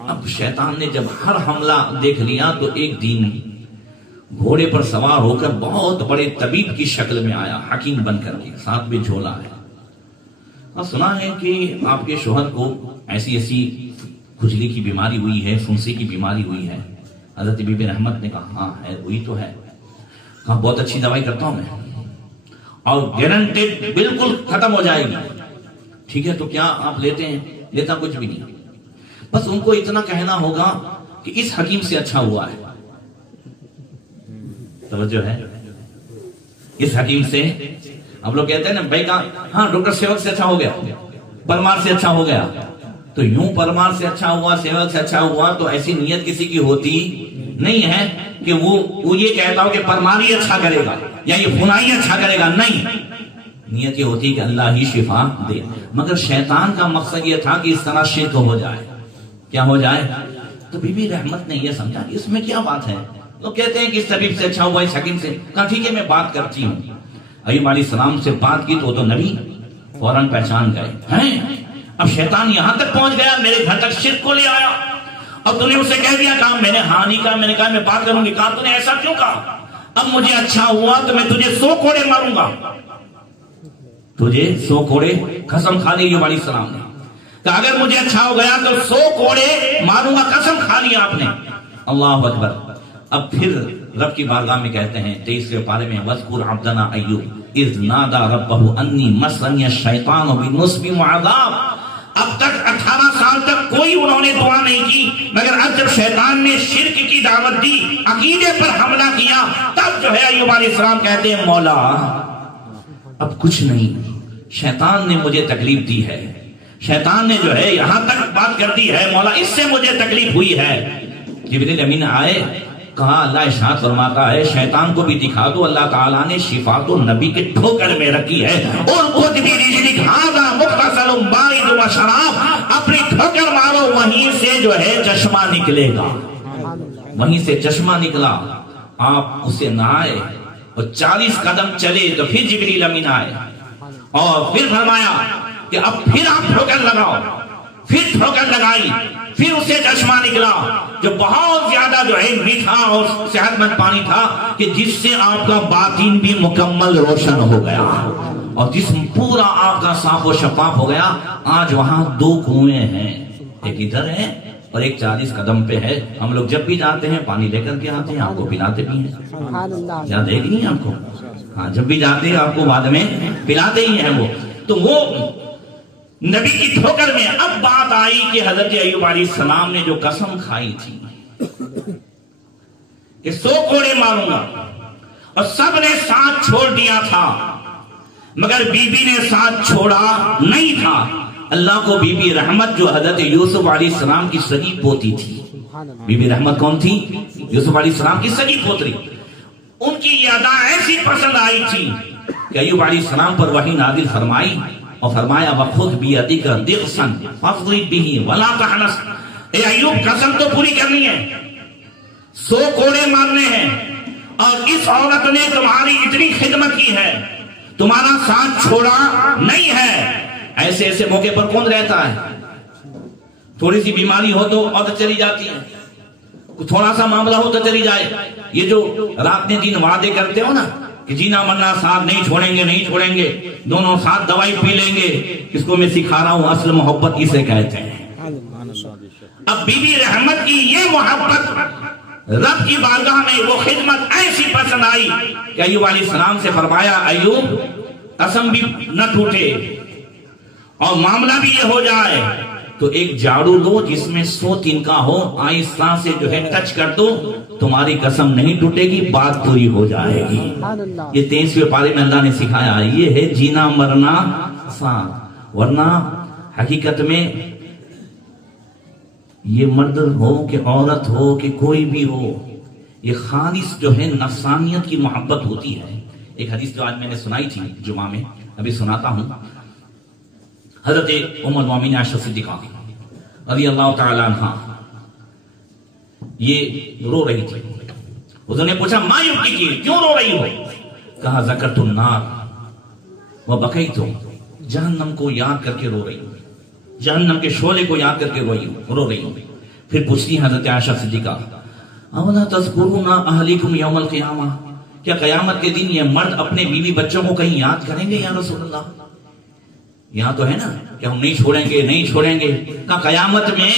اب شیطان نے جب ہر حملہ دیکھ لیا تو ایک دن گھوڑے پر سوار ہو کر بہت بڑے طبیب کی شکل میں آیا، حکیم بن کر کے، ساتھ میں جھولا ہے۔ اور سنا ہے کہ آپ کے شوہر کو ایسی کھجلی کی بیماری ہوئی ہے، پھنسی کی بیماری ہوئی ہے۔ حضرت بی بی رحمت نے کہا ہاں ہے، وہی تو ہے۔ کہا بہت اچھی دوائی کرتا ہوں میں، اور گارنٹیڈ بالکل ختم ہو جائے گی۔ ٹھیک ہے، تو کیا آپ لیتے ہیں؟ لیتا کچھ بھی نہیں، بس ان کو اتنا کہنا ہوگا کہ اس حکیم سے اچھا ہوا ہے۔ توجہ ہے؟ اس حکیم سے، ہم لوگ کہتے ہیں نا بھائی کا، ہاں ڈاکٹر سیوک سے اچھا ہو گیا، پرمار سے اچھا ہو گیا، تو یوں پرمار سے اچھا ہوا، سیوک سے اچھا ہوا، تو ایسی نیت کسی کی ہوتی نہیں ہے کہ وہ یہ کہتا ہو کہ پرماری اچھا کرے گا یا یہ فنائی اچھا کرے گا، نہیں، نیت یہ ہوتی کہ اللہ ہی شفا دے۔ مگر شیطان کا مقصد یہ تھا کہ اس طرح شرک ہو جائے، کیا ہو جائے؟ تو بی بی رحمت نے یہ سمجھا کہ اس میں کیا بات ہے، لوگ کہتے ہیں کہ اس طبیب سے اچھا ہوا، اس حکیم سے۔ کہا ٹھیک ہے میں بات کرتی ہوں۔ ایوب علیہ السلام سے بات کی تو وہ تو نبی فوراً پہچان گئے ہیں۔ اب شیطان یہاں تک پہنچ گیا، میرے گھر تک شرک کو لے آیا، اب تو نے اسے کہہ دیا، کہا میں نے ہاں نہیں کہا، میں نے کہا میں بات کروں گی، کہا تو نے ایسا کیوں کہا؟ اب مجھے اچھا ہوا تو میں تجھے 100 کوڑے ماروں گا، تجھے 100 کوڑے، قسم کھا لی ایوب علیہ السلام نے، کہ اگر مجھے اچھا ہو گیا تو 100 کوڑے ماروں گا، قسم کھا لیا آپ نے۔ اللہ اکبر۔ اب پھر رب کی بارگاہ میں کہتے ہیں 23ویں پارے میں، وَاذْكُرْ عَبْدَنَا أَيُّوبَ إِذْ نَادَى رَبَّهُ أَنِّي مَسَّنِيَ الشَّيْطَانُ بِنُصْبٍ وَعَذَابٍ۔ اب تک 18 سال تک کوئی انہوں نے دعا نہیں کی، مگر اب جب شیطان نے شرک کی دعوت دی، عقیدے پر حملہ کیا، تب جو ہے ایوب علیہ السلام کہتے ہیں مولا اب کچھ نہیں، شیطان نے مجھے تکلیف دی ہے، شیطان نے جو ہے یہاں تک بات کر دی ہے، مولا اس سے مجھے تکلیف ہوئی ہے۔ جبریل امین آئے، کہا اللہ ارشاد فرماتا ہے شیطان کو بھی دکھا دو اللہ تعالیٰ نے شفا تو نبی کے ٹھوکر میں رکھی ہے، اور خود بھی رجلک ھذا مغتسل بارد و شراب، اپنی ٹھوکر مارو وہیں سے جو ہے چشمہ نکلے گا، وہیں سے چشمہ نکلا، آپ اسے نہائے اور 40 قدم چلے تو پھر جبریل امین آئے اور پھر فرمایا کہ اب پھر آپ ٹھوکر لگاؤ، پھر ٹھوکر لگائی، پھر اسے چشمہ نکلا جو بہت زیادہ جو ہے میٹھا اور صحت مند پانی تھا کہ جس سے آپ کا باطن بھی مکمل روشن ہو گیا اور جسم پورا آپ کا صاف و شفاف ہو گیا۔ آج وہاں 2 کنویں ہیں، ایک ادھر ہے اور ایک 40 قدم پہ ہے، ہم لوگ جب بھی جاتے ہیں پانی لے کر کے آتے ہیں، آپ کو پلاتے بھی ہیں، یاد ہے کہ نہیں آپ کو؟ ہاں جب بھی جاتے ہیں آپ کو بعد میں پلاتے ہی ہیں وہ۔ تو وہ نبی کی ٹھوکر میں اب بات آئی کہ حضرت ایوب علیہ السلام نے جو قسم کھائی تھی کہ 100 کوڑے ماروں گا، اور سب نے ساتھ چھوڑ دیا تھا مگر بی بی نے ساتھ چھوڑا نہیں تھا۔ اللہ کو بی بی رحمت جو حضرت یوسف علیہ السلام کی سگی پوتی تھی، بی بی رحمت کون تھی؟ یوسف علیہ السلام کی سگی پوتری، ان کی یہ ادا ایسی پسند آئی تھی کہ ایوب علیہ السلام پر وحی نازل فرمائی اور فرمایا وَخُذْ بِيَدِكَ ضِغْثًا فَاضْرِب بِهِ وَلَا تَحْنَثْ، اے ایوب قسم تو پوری کرنی ہے، 100 کوڑے مارنے ہیں، اور اس عورت نے تمہاری اتنی خدمت کی ہے، تمہارا ساتھ چھوڑا نہیں ہے۔ ایسے ایسے موقع پر کون رہتا ہے؟ تھوڑی سی بیماری ہو تو عورت چلی جاتی ہے، تھوڑا سا معاملہ ہو تو چلی جائے۔ یہ جو رات نے دن وعدے کرتے ہو نا کہ جینا مرنا ساتھ نہیں چھوڑیں گے، نہیں چھوڑیں گے، دونوں ساتھ دوائی پی لیں گے، اس کو میں سکھا رہا ہوں اصل محبت اسے کہتے ہیں۔ اب بی بی رحمت کی یہ محبت رب کی بارگاہ میں وہ خدمت ایسی پسند آئی کہ ایوب علیہ السلام سے فرمایا ایوب قسم بھی نہ ٹوٹے اور معاملہ بھی یہ ہو جائے تو ایک جھاڑو دو جس میں 100 تنکا ہو، آہستہ سے جو ہے ٹچ کر دو، تمہاری قسم نہیں ٹوٹے گی، بات پوری ہو جائے گی۔ یہ 23ویں پارے میں اللہ نے سکھایا، یہ ہے جینا مرنا ساتھ، ورنہ حقیقت میں یہ مرد ہو کہ عورت ہو کہ کوئی بھی ہو، یہ خالص جو ہے نفسانیت کی محبت ہوتی ہے۔ ایک حدیث جو آج میں نے سنائی تھی جمعہ میں، ابھی سناتا ہوں۔ حضرت ام المومنین عائشہ صدیقہ رضی اللہ تعالی عنہ یہ رو رہی تھی، حضور نے پوچھا ما یبکی، کیوں رو رہی ہو؟ کہا ذکرت النار وبکیت، جہنم کو یاد کر کے رو رہی ہوں، جہنم کے شعلے کو یاد کر کے رو رہی ہوں۔ پھر پوچھتی حضرت عائشہ صدیقہ اولا تذکرون اہلیکم یوم القیامہ، کیا قیامت کے دن یہ مرد اپنے بیوی بچوں کو کہیں یاد کریں گے یا رسول اللہ؟ یہاں تو ہے نا کہ ہم نہیں چھوڑیں گے، نہیں چھوڑیں گے، کہ قیامت میں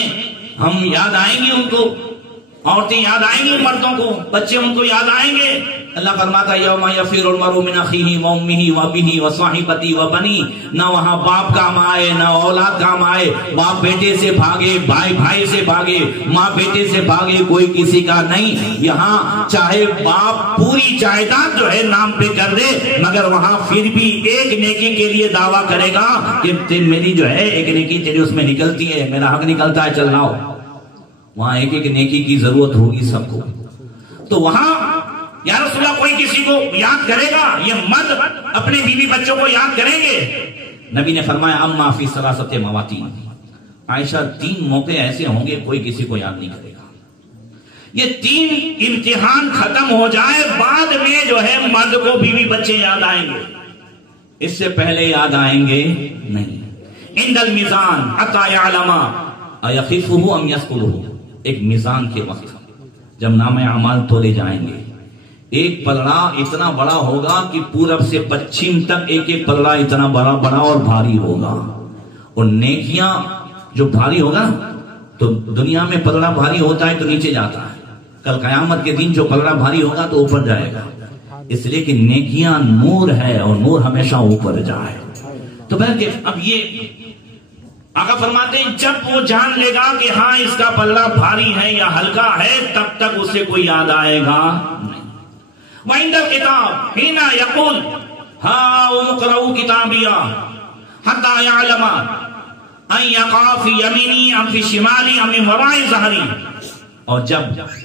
ہم یاد آئیں گے ان کو، عورتیں یاد آئیں گی مردوں کو، بچے ان کو یاد آئیں گے۔ اللہ فرماتا ہے یوم یفر المرء من اخیہ وامہ وابنہ وصاحبتہ وبنیہ، نہ وہاں باپ کام آئے نہ اولاد کام آئے، باپ بیٹے سے بھاگے، بھائی بھائی سے بھاگے، ماں بیٹے سے بھاگے، کوئی کسی کا نہیں۔ یہاں چاہے باپ پوری جائیداد جو ہے نام پہ کر دے مگر وہاں پھر بھی ایک نیکی کے لیے دعویٰ کرے گا کہ میری جو ہے ایک نیکی تیری اس میں نکلتی ہے، میرا حق نکلتا ہے، چل لاؤ۔ وہاں ایک ایک نیکی کی ضرورت ہوگی سب کو۔ تو وہاں یا رسول اللہ کوئی کسی کو یاد کرے گا؟ یہ مرد اپنے بیوی بچوں کو یاد کریں گے؟ نبی نے فرمایا اما فی ثلاثۃ مواطن، عائشہ 3 موقع ایسے ہوں گے کوئی کسی کو یاد نہیں کرے گا۔ یہ 3 امتحان ختم ہو جائے بعد میں جو ہے مرد کو بیوی بچے یاد آئیں گے، اس سے پہلے یاد آئیں گے نہیں۔ عند المیزان حتی یعلم ایخفہ ام یثقلہ، ایک میزان کے وقت جب نامہ اعمال تولے جائیں گے، ایک پلڑا اتنا بڑا ہوگا کہ پورب سے پچھم تک ایک ایک پلڑا اتنا بڑا اور بھاری ہوگا، اور نیکیاں جو بھاری ہوگا تو دنیا میں پلڑا بھاری ہوتا ہے تو نیچے جاتا ہے، کل قیامت کے دن جو پلڑا بھاری ہوگا تو اوپر جائے گا، اس لیے کہ نیکیاں نور ہے اور نور ہمیشہ اوپر جائے۔ تو بلکہ اب یہ آقا فرماتے ہیں جب وہ جان لے گا کہ ہاں اس کا پلڑا بھاری ہے یا ہلکا ہے، تب تک اسے کوئی یاد آئے گا نہیں۔ وَعِنْدَ الْكِتَابِ حِينَ يَقُولُ هَاؤُمُ اقْرَءُوا كِتَابِيَهْ حَتَّى يَعْلَمَ أَنْ يَقَعَ فِي يَمِينِهِ أَمْ فِي شِمَالِهِ أَمْ مِنْ وَرَاءِ ظَهْرِهِ، اور جب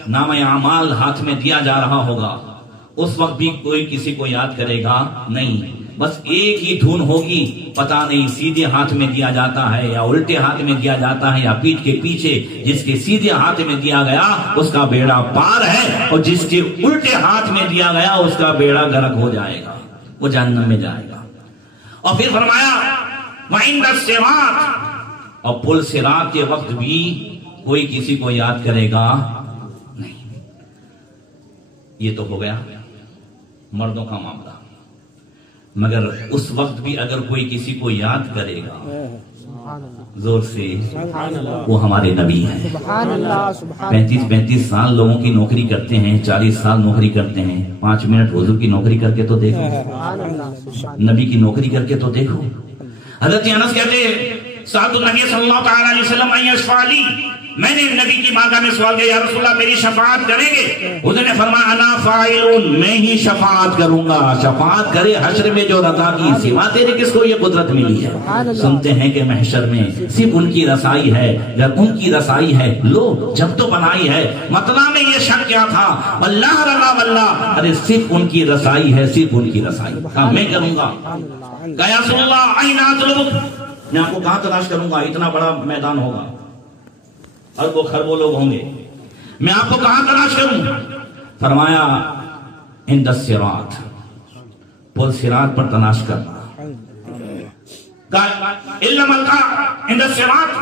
نام اعمال ہاتھ میں دیا جا رہا ہوگا اس وقت بھی کوئی کسی کو یاد کرے گا نہیں، بس ایک ہی دھن ہوگی، پتہ نہیں سیدھے ہاتھ میں دیا جاتا ہے یا الٹے ہاتھ میں دیا جاتا ہے یا پیٹھ کے پیچھے، جس کے سیدھے ہاتھ میں دیا گیا اس کا بیڑا پار ہے، اور جس کے الٹے ہاتھ میں دیا گیا اس کا بیڑا غرق ہو جائے گا، وہ جہنم میں جائے گا۔ اور پھر فرمایا وَعِنْدَ الصِّرَاطِ، اور پل صراط کے وقت بھی کوئی کسی کو یاد کرے گا نہیں۔ یہ تو ہو گیا مردوں کا معاملہ، مگر اس وقت بھی اگر کوئی کسی کو یاد کرے گا زور سے، وہ ہمارے نبی ہیں۔ 35 سال لوگوں کی نوکری کرتے ہیں، 40 سال نوکری کرتے ہیں، 5 منٹ حضور کی نوکری کر کے تو دیکھو، نبی کی نوکری کر کے تو دیکھو۔ حضرت انس کہتے سألت النبی صلی اللہ تعالی علیہ وسلم ان یشفع لی، میں نے نبی کی بارگاہ میں سوال کیا یا رسول اللہ میری شفاعت کریں گے؟ حضور نے فرمایا انا فاعل، میں ہی شفاعت کروں گا، شفاعت کرے حشر میں جو رضا کی، سوا تیرے کس کو یہ قدرت ملی ہے؟ سنتے ہیں کہ محشر میں صرف ان کی رسائی ہے، جب ان کی رسائی ہے لو جب تو بنائی ہے، مطلع میں یہ شک کیا تھا واللہ رضا واللہ، ارے صرف ان کی رسائی ہے، صرف ان کی رسائی، کہا میں کروں گا۔ کہا یا رسول اللہ این اطلبک، میں آپ کو کہاں تلاش کروں گا، اتنا بڑا میدان ہوگا، اربوں خربوں لوگ ہوں گے، میں آپ کو کہاں تلاش کروں؟ فرمایا عند الصراط، پل صراط پر تلاش کرنا۔ الا ملقا عند الصراط،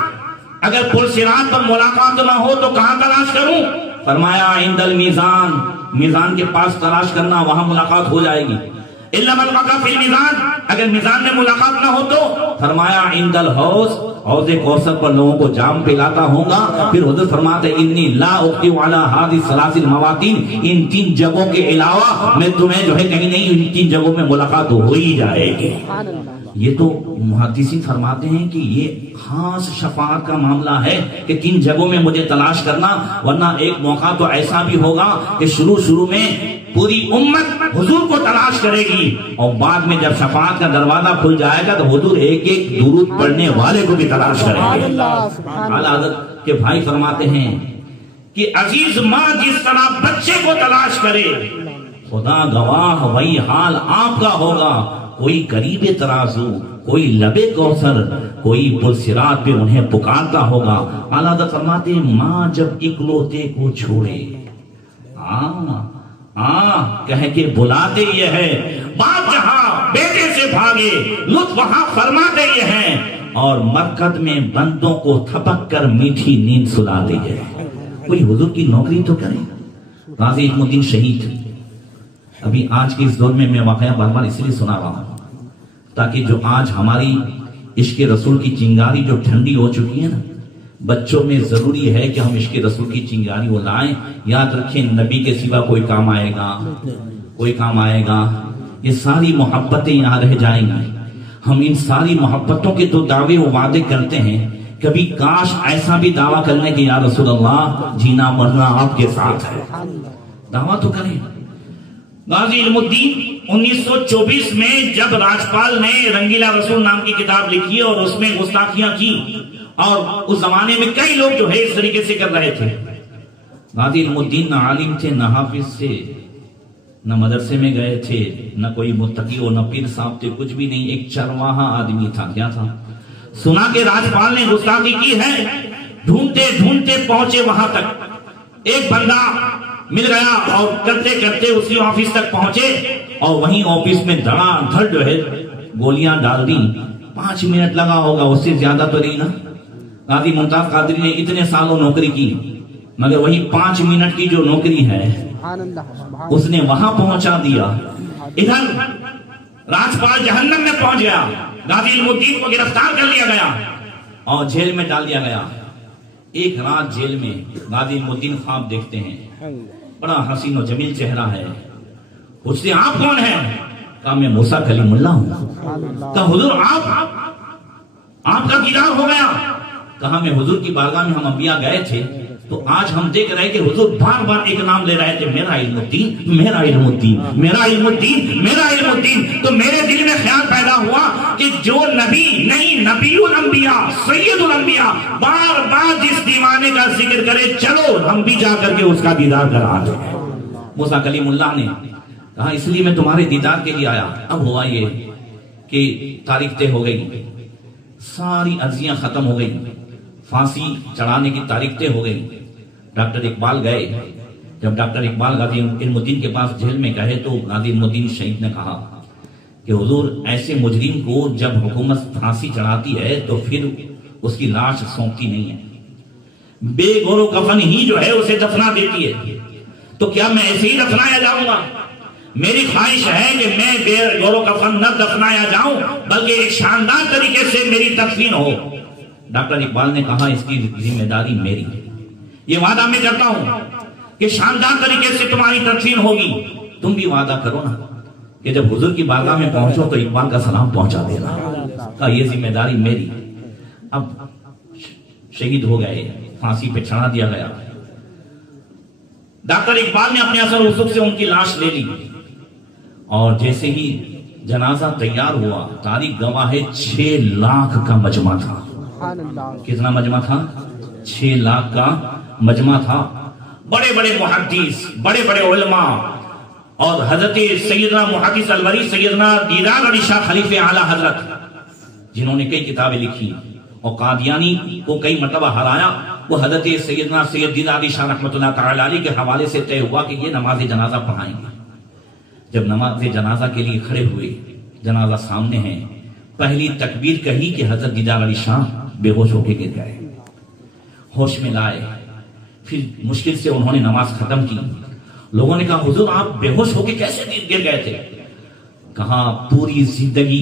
اگر پل صراط پر ملاقات نہ ہو تو کہاں تلاش کروں؟ فرمایا عند المیزان، میزان کے پاس تلاش کرنا، وہاں ملاقات ہو جائے گی۔ الا من وقع فی المیزان، اگر میزان میں ملاقات نہ ہو تو فرمایا عند الحوض، حوض کوثر پر لوگوں کو جام پلاتا ہوں گا۔ پھر حضور فرماتے انی لا اقدر علی هذه الثلاث المواطن، ان 3 جگہوں کے علاوہ میں تمہیں جو ہے کہیں نہیں، ان 3 جگہوں میں ملاقات ہو ہی جائے گی۔ یہ تو محدثین فرماتے ہیں کہ یہ خاص شفاعت کا معاملہ ہے کہ 3 جگہوں میں مجھے تلاش کرنا، ورنہ ایک موقع تو ایسا بھی ہوگا کہ شروع میں پوری امت حضور کو تلاش کرے گی، اور بعد میں جب شفاعت کا دروازہ کھل جائے گا تو حضور ایک ایک درود پڑھنے والے کو بھی تلاش کریں گے۔ اعلیٰ حضرت کے بھائی فرماتے ہیں کہ عزیز ماں جس طرح بچے کو تلاش کرے، خدا گواہ وہی حال آپ کا ہوگا، کوئی قریب ترازو، کوئی لبے کوثر، کوئی پل صراط پہ انہیں پکارتا ہوگا۔ اعلیٰ حضرت فرماتے ہیں ماں جب اکلوتے کو چھوڑے، کہہ کے بلاتے یہ ہے، باپ جہاں بیٹے سے بھاگے، لطف وہاں فرماتے یہ ہیں، اور مرکز میں بندوں کو تھپک کر میٹھی نیند سلاتے یہ ہے۔ کوئی حضور کی نوکری تو کرے۔ غازی علم الدین شہید، ابھی آج کے اس دور میں واقعہ بار بار اس لیے سنا رہا ہوں تاکہ جو آج ہماری عشق رسول کی چنگاری جو ٹھنڈی ہو چکی ہے نا، بچوں میں ضروری ہے کہ ہم عشق رسول کی چنگاری وہ لائیں۔ یاد رکھیں نبی کے سوا کوئی کام آئے گا، کوئی کام آئے گا، یہ ساری محبتیں یہاں رہ جائیں گی۔ ہم ان ساری محبتوں کے تو دعوے و وعدے کرتے ہیں، کبھی کاش ایسا بھی دعویٰ کرنے کہ یا رسول اللہ جینا مرنا آپ کے ساتھ ہے، دعویٰ تو کریں۔ غازی علم الدین 1924 میں جب راجپال نے رنگیلا رسول نام کی کتاب لکھی اور اس میں گستاخیاں کی، اور اس زمانے میں کئی لوگ جو ہے اس طریقے سے کر رہے تھے، غازی علم الدین نہ عالم تھے، نہ حافظ تھے، نہ مدرسے میں گئے تھے، نہ کوئی متقی اور نہ پیر صاحب تھے، کچھ بھی نہیں، ایک چرواہا آدمی تھا۔ کیا تھا؟ سنا کہ راجپال نے گستاخی کی ہے، ڈھونڈتے ڈھونڈتے پہنچے وہاں تک، ایک بندہ مل گیا اور کرتے کرتے اسی آفس تک پہنچے، اور وہیں آفس میں دھڑا دھڑ جو ہے گولیاں ڈال دی۔ 5 منٹ لگا ہوگا، اس سے زیادہ تو نہیں نا۔ غازی ممتاز قادری نے اتنے سالوں نوکری کی، مگر وہی 5 منٹ کی جو نوکری ہے اس نے وہاں پہنچا دیا۔ ادھر راجپال جہنم میں پہنچ گیا، غازی علم الدین کو گرفتار کر لیا گیا اور جیل میں ڈال دیا گیا۔ ایک رات جیل میں غازی علم الدین خواب دیکھتے ہیں، بڑا حسین و جمیل چہرہ ہے، پوچھتے آپ کون ہیں؟ کہا میں موسیٰ کلیم اللہ ہوں۔ کہا حضور آپ کا دیدار ہو گیا؟ کہا میں حضور کی بارگاہ میں ہم انبیاء گئے تھے، تو آج ہم دیکھ رہے کہ حضور بار بار ایک نام لے رہے تھے، میرا علم الدین، میرا علم الدین، میرا علم الدین، میرا علم الدین۔ تو میرے دل میں خیال پیدا ہوا کہ جو نبی نہیں، نبی الانبیاء، سید الانبیاء بار بار جس دیوانے کا ذکر کرے، چلو ہم بھی جا کر کے اس کا دیدار کر آتے ہیں۔ موسیٰ کلیم اللہ نے کہا اس لیے میں تمہارے دیدار کے لیے آیا۔ اب ہوا یہ کہ تاریخ طے ہو گئی، ساری عرضیاں ختم ہو گئی، پھانسی چڑھانے کی تاریخ طے ہو گئی۔ ڈاکٹر اقبال گئے، جب ڈاکٹر اقبال غازی علم الدین کے پاس جیل میں گئے تو غازی علم الدین شہید نے کہا کہ حضور ایسے مجرم کو جب حکومت پھانسی چڑھاتی ہے تو پھر اس کی لاش سونپتی نہیں ہے، بے گور و کفن ہی جو ہے اسے دفنا دیتی ہے، تو کیا میں ایسے ہی دفنایا جاؤں گا؟ میری خواہش ہے کہ میں بے گور و کفن نہ دفنایا جاؤں بلکہ ایک شاندار طریقے سے میری تدفین ہو۔ ڈاکٹر اقبال نے کہا اس کی ذمہ داری میری ہے، یہ وعدہ میں کرتا ہوں کہ شاندار طریقے سے تمہاری تدفین ہوگی، تم بھی وعدہ کرو نا کہ جب حضور کی بارگاہ میں پہنچو تو اقبال کا سلام پہنچا دینا۔ کہا یہ ذمہ داری میری۔ اب شہید ہو گئے، پھانسی پہ چڑھا دیا گیا۔ ڈاکٹر اقبال نے اپنے اثر رسوخ سے ان کی لاش لے لی، اور جیسے ہی جنازہ تیار ہوا، تاریخ گواہ ہے 6 لاکھ کا مجمع تھا۔ کتنا مجمع تھا؟ 6 لاکھ کا مجمع تھا۔ بڑے بڑے محدث، بڑے بڑے علماء، اور حضرت سیدنا محدث الوری سیدنا دیدار علی شاہ خلیفہ اعلیٰ حضرت، جنہوں نے کئی کتابیں لکھی اور قادیانی کو کئی مرتبہ ہرایا، وہ حضرت سیدنا سید دیدار علی شاہ رحمۃ اللہ تعالی علیہ کے حوالے سے طے ہوا کہ یہ نماز جنازہ پڑھائیں گے۔ جب نماز جنازہ کے لیے کھڑے ہوئے، جنازہ سامنے ہے، پہلی تکبیر کہی کہ حضرت دیدار علی شاہ بے ہوش ہو کے گر گئے، ہوش میں لائے، پھر مشکل سے انہوں نے نماز ختم کی۔ لوگوں نے کہا حضور آپ بے ہوش ہو کے کیسے گر گئے تھے؟ کہا پوری زندگی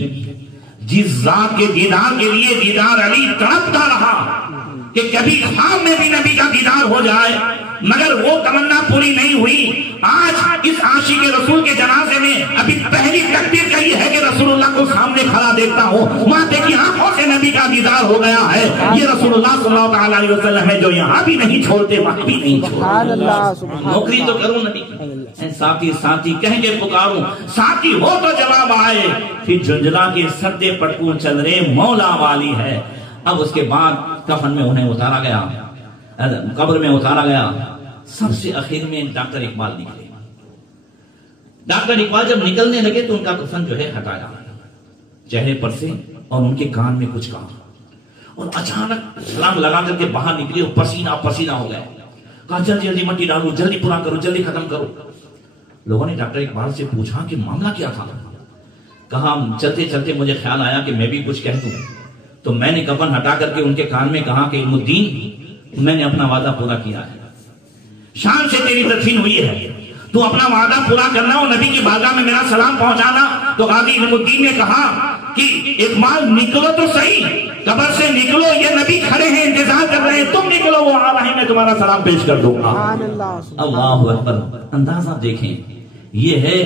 جس ذات کے دیدار کے لیے دیدار علی تڑپتا رہا کہ کبھی خواب میں بھی نبی کا دیدار ہو جائے، مگر وہ تمنا پوری نہیں ہوئی۔ آج اس عاشق رسول کے جنازے میں ابھی پہلی تکبیر کہی ہے کہ رسول اللہ کو سامنے کھڑا دیکھتا ہوں، وہاں دیکھی آنکھوں سے نبی کا دیدار ہو گیا ہے۔ یہ رسول اللہ صلی اللہ علیہ وسلم ہے جو یہاں بھی نہیں چھوڑتے، وہاں بھی نہیں چھوڑتے۔ نوکری تو کروں نبی کی، ساتھی ساتھی کہیں گے پکاروں، ساتھی ہو تو جواب آئے، پھر جھنجھلا کے سردے پٹکوں چل رہے مولا والی ہے۔ اب اس کے بعد کفن میں انہیں اتارا گیا، قبر میں اتارا گیا۔ سب سے آخر میں ڈاکٹر اقبال نکلے۔ ڈاکٹر اقبال جب نکلنے لگے تو ان کا کفن جو ہے ہٹایا چہرے پر سے، اور ان کے کان میں کچھ کہا، اور اچانک سلام لگا کر کے باہر نکلے، اور پسینہ پسینہ ہو گئے۔ کہا جلدی جلدی مٹی ڈالو، جلدی پورا کرو، جلدی ختم کرو۔ لوگوں نے ڈاکٹر اقبال سے پوچھا کہ معاملہ کیا تھا؟ کہا چلتے چلتے مجھے خیال آیا کہ میں بھی کچھ کہہ دوں، تو میں نے کفن ہٹا کر کے ان کے کان میں کہا کہ علم الدین میں نے اپنا وعدہ پورا کیا ہے، شان سے تیری تدفین ہوئی ہے، تو اپنا وعدہ پورا کرنا اور نبی کی بارگاہ میں میرا سلام پہنچانا۔ تو غازی علم الدین نے کہا کہ اقبال نکلو تو صحیح، قبر سے نکلو، یہ نبی کھڑے ہیں انتظار کر رہے ہیں، تم نکلو، وہ آ رہے ہیں، میں تمہارا سلام پیش کر دوں گا۔ اللہ اکبر۔ اندازہ دیکھیں، یہ ہے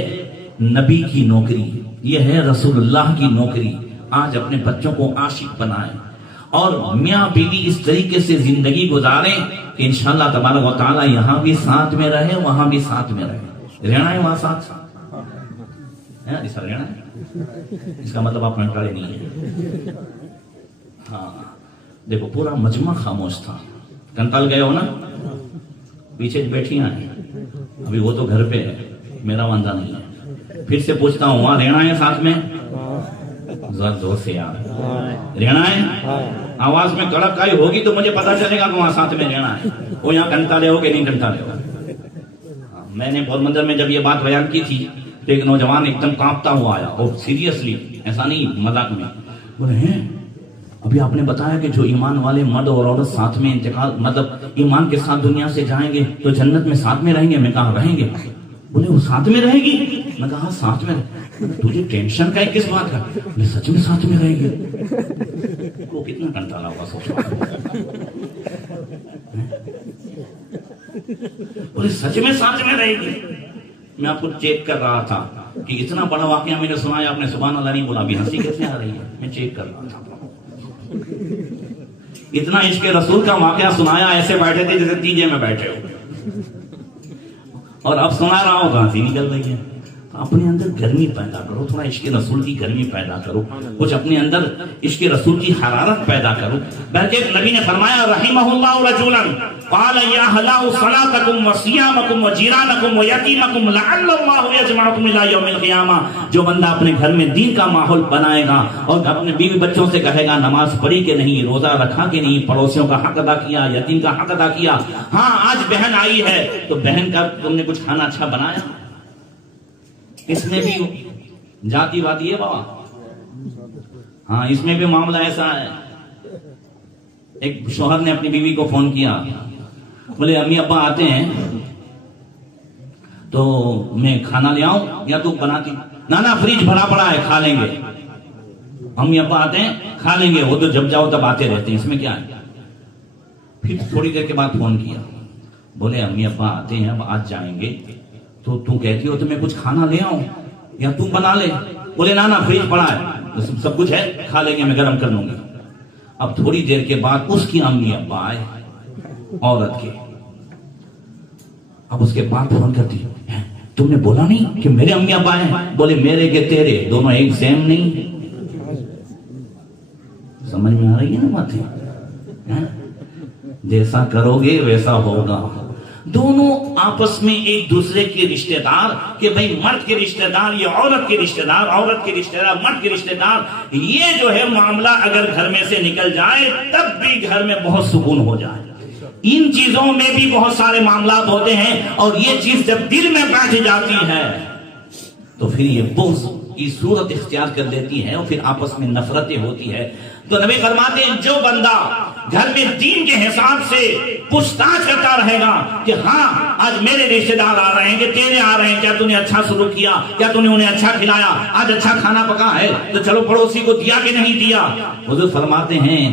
نبی کی نوکری، یہ ہے رسول اللہ کی نوکری۔ آج اپنے بچوں کو عاشق بنائیں اور میاں بیوی اس طریقے سے زندگی گزاریں کہ انشاءاللہ تبارک و تعالی یہاں بھی ساتھ میں رہے، وہاں بھی ساتھ میں رہے۔ رہنا ہے وہاں ساتھ رہنا ہے، اس کا مطلب آپ نٹارے نہیں ہیں۔ ہاں دیکھو پورا مجمع خاموش تھا، کنتال گئے ہو نا، پیچھے بیٹھی ہیں، ابھی وہ تو گھر پہ ہے، میرا واندہ نہیں ہے۔ پھر سے پوچھتا ہوں وہاں رہنا ہے ساتھ میں؟ زور سے یار رہنا ہے؟ آواز میں کڑک آئی ہوگی تو مجھے پتا چلے گا کہ وہاں ساتھ میں رہنا ہے، وہ یہاں کنتالے ہو کہ نہیں کنتالے ہو۔ میں نے بہت مندر میں جب یہ بات بیان کی تھی تو ایک نوجوان ایک دم کانپتا ہوا آیا، اور سیریسلی، ایسا نہیں مذاق میں، بولے ہیں ابھی آپ نے بتایا کہ جو ایمان والے مرد اور عورت ساتھ میں انتقال مطلب ایمان کے ساتھ دنیا سے جائیں گے تو جنت میں ساتھ میں رہیں گے۔ میں کہا رہیں گے؟ بولے وہ ساتھ میں رہے گی؟ میں کہا ساتھ میں۔ تجھے ٹینشن کا ہے کس بات کا؟ میں سچ میں ساتھ میں رہے گی؟ وہ کتنا کنٹالا ہوا سوچ، بولے سچ میں ساتھ میں رہے گی؟ میں آپ کو چیک کر رہا تھا کہ اتنا بڑا واقعہ میں نے سنایا، آپ نے سبحان اللہ نہیں بولا، ابھی ہنسی کیسے آ رہی ہے؟ میں چیک کر رہا تھا، اتنا عشق رسول کا واقعہ سنایا، ایسے بیٹھے تھے جیسے تیجے میں بیٹھے ہو، اور اب سنا رہا ہوں کہاں سے نکل رہی ہے۔ اپنے اندر گرمی پیدا کرو، تھوڑا عشق رسول کی گرمی پیدا کرو، کچھ اپنے اندر عشق رسول کی حرارت پیدا کرو۔ بلکہ نبی نے فرمایا رحمہ اللہ رجلا قال یا اہلا صلاتکم وصیامکم وجیرانکم ویتیمکم لعل اللہ یجمعکم الی یوم القیامہ۔ جو بندہ اپنے گھر میں دین کا ماحول بنائے گا اور اپنے بیوی بچوں سے کہے گا نماز پڑھی کہ نہیں، روزہ رکھا کہ نہیں، پڑوسیوں کا حق ادا کیا، یتیم کا حق ادا کیا، ہاں آج بہن آئی ہے تو بہن کا تم نے کچھ کھانا اچھا بنایا، اس میں بھی جاتی واتی ہے بابا، ہاں اس میں بھی معاملہ ایسا ہے۔ ایک شوہر نے اپنی بیوی کو فون کیا، بولے امی ابا آتے ہیں تو میں کھانا لے آؤں یا تو بناتی؟ نانا فریج بھرا پڑا ہے، کھا لیں گے، امی ابا آتے ہیں کھا لیں گے، وہ تو جب جاؤ تب آتے رہتے ہیں، اس میں کیا ہے۔ پھر تھوڑی دیر کے بعد فون کیا، بولے امی ابا آتے ہیں اب آج جائیں گے تو تم کہتی ہو تو میں کچھ کھانا لے آؤں یا تم بنا لے؟ بولے نانا فریج پڑا ہے، سب کچھ ہے، کھا لیں گے، میں گرم کر لوں گی۔ اب تھوڑی دیر کے بعد اس کی امی ابا آئے، عورت کے، اب اس کے بعد فون کرتی، تم نے بولا نہیں کہ میرے امی ابا آئے؟ بولے میرے کے تیرے دونوں ایک سیم نہیں۔ سمجھ میں آ رہی ہے نا باتیں؟ جیسا کرو گے ویسا ہوگا۔ دونوں آپس میں ایک دوسرے کے رشتہ دار، کہ بھئی مرد کے رشتہ دار یہ عورت کے رشتہ دار، عورت کے رشتہ دار مرد کے رشتہ دار، یہ جو ہے معاملہ اگر گھر میں سے نکل جائے تب بھی گھر میں بہت سکون ہو جائے۔ ان چیزوں میں بھی بہت سارے معاملات ہوتے ہیں، اور یہ چیز جب دل میں بیٹھ جاتی ہے تو پھر یہ بغض کی صورت اختیار کر لیتی ہے، اور پھر آپس میں نفرتیں ہوتی ہے۔ تو نبی فرماتے ہیں جو بندہ گھر میں دین کے حساب سے پوچھ تاچھ کرتا رہے گا کہ ہاں آج میرے رشتہ دار آ رہے ہیں کہ تیرے آ رہے ہیں، کیا تو نے اچھا سلوک کیا، کیا تو نے انہیں اچھا کھلایا، آج اچھا کھانا پکا ہے تو چلو پڑوسی کو دیا کہ نہیں دیا۔ حضور فرماتے ہیں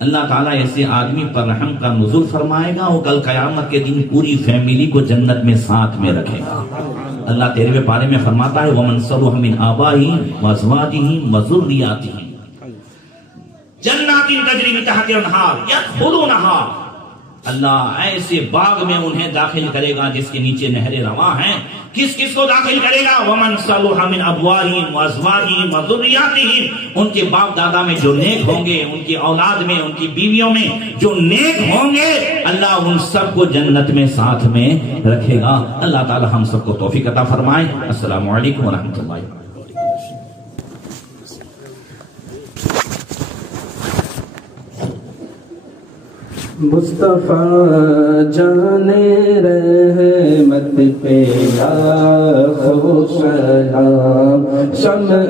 اللہ تعالیٰ ایسے آدمی پر رحم کا نزول فرمائے گا، وہ کل قیامت کے دن پوری فیملی کو جنت میں ساتھ میں رکھے گا۔ اللہ 13ویں پارے میں فرماتا ہے وَمَنْ صَلُحَ مِنْ آبَائِهِمْ وَأَزْوَاجِهِمْ وَذُرِّيَّاتِهِمْ جنات تجری من تحتها الانہار یدخلونها، اللہ ایسے باغ میں انہیں داخل کرے گا جس کے نیچے نہریں رواں ہیں۔ کس کس کو داخل کرے گا؟ وَمَنْ صَلُحَ مِنْ أَبْوَائِهِمْ وَأَزْوَاجِهِمْ وَذُرِّيَّاتِهِمْ، ان کے باپ دادا میں جو نیک ہوں گے، ان کی اولاد میں، ان کی بیویوں میں جو نیک ہوں گے، اللہ ان سب کو جنت میں ساتھ میں رکھے گا۔ اللہ تعالی ہم سب کو توفیق عطا فرمائے۔ السلام علیکم ورحمۃ اللہ وبرکاتہ۔ مصطفیٰ جان رحمت پہ لاکھوں سلام، شمع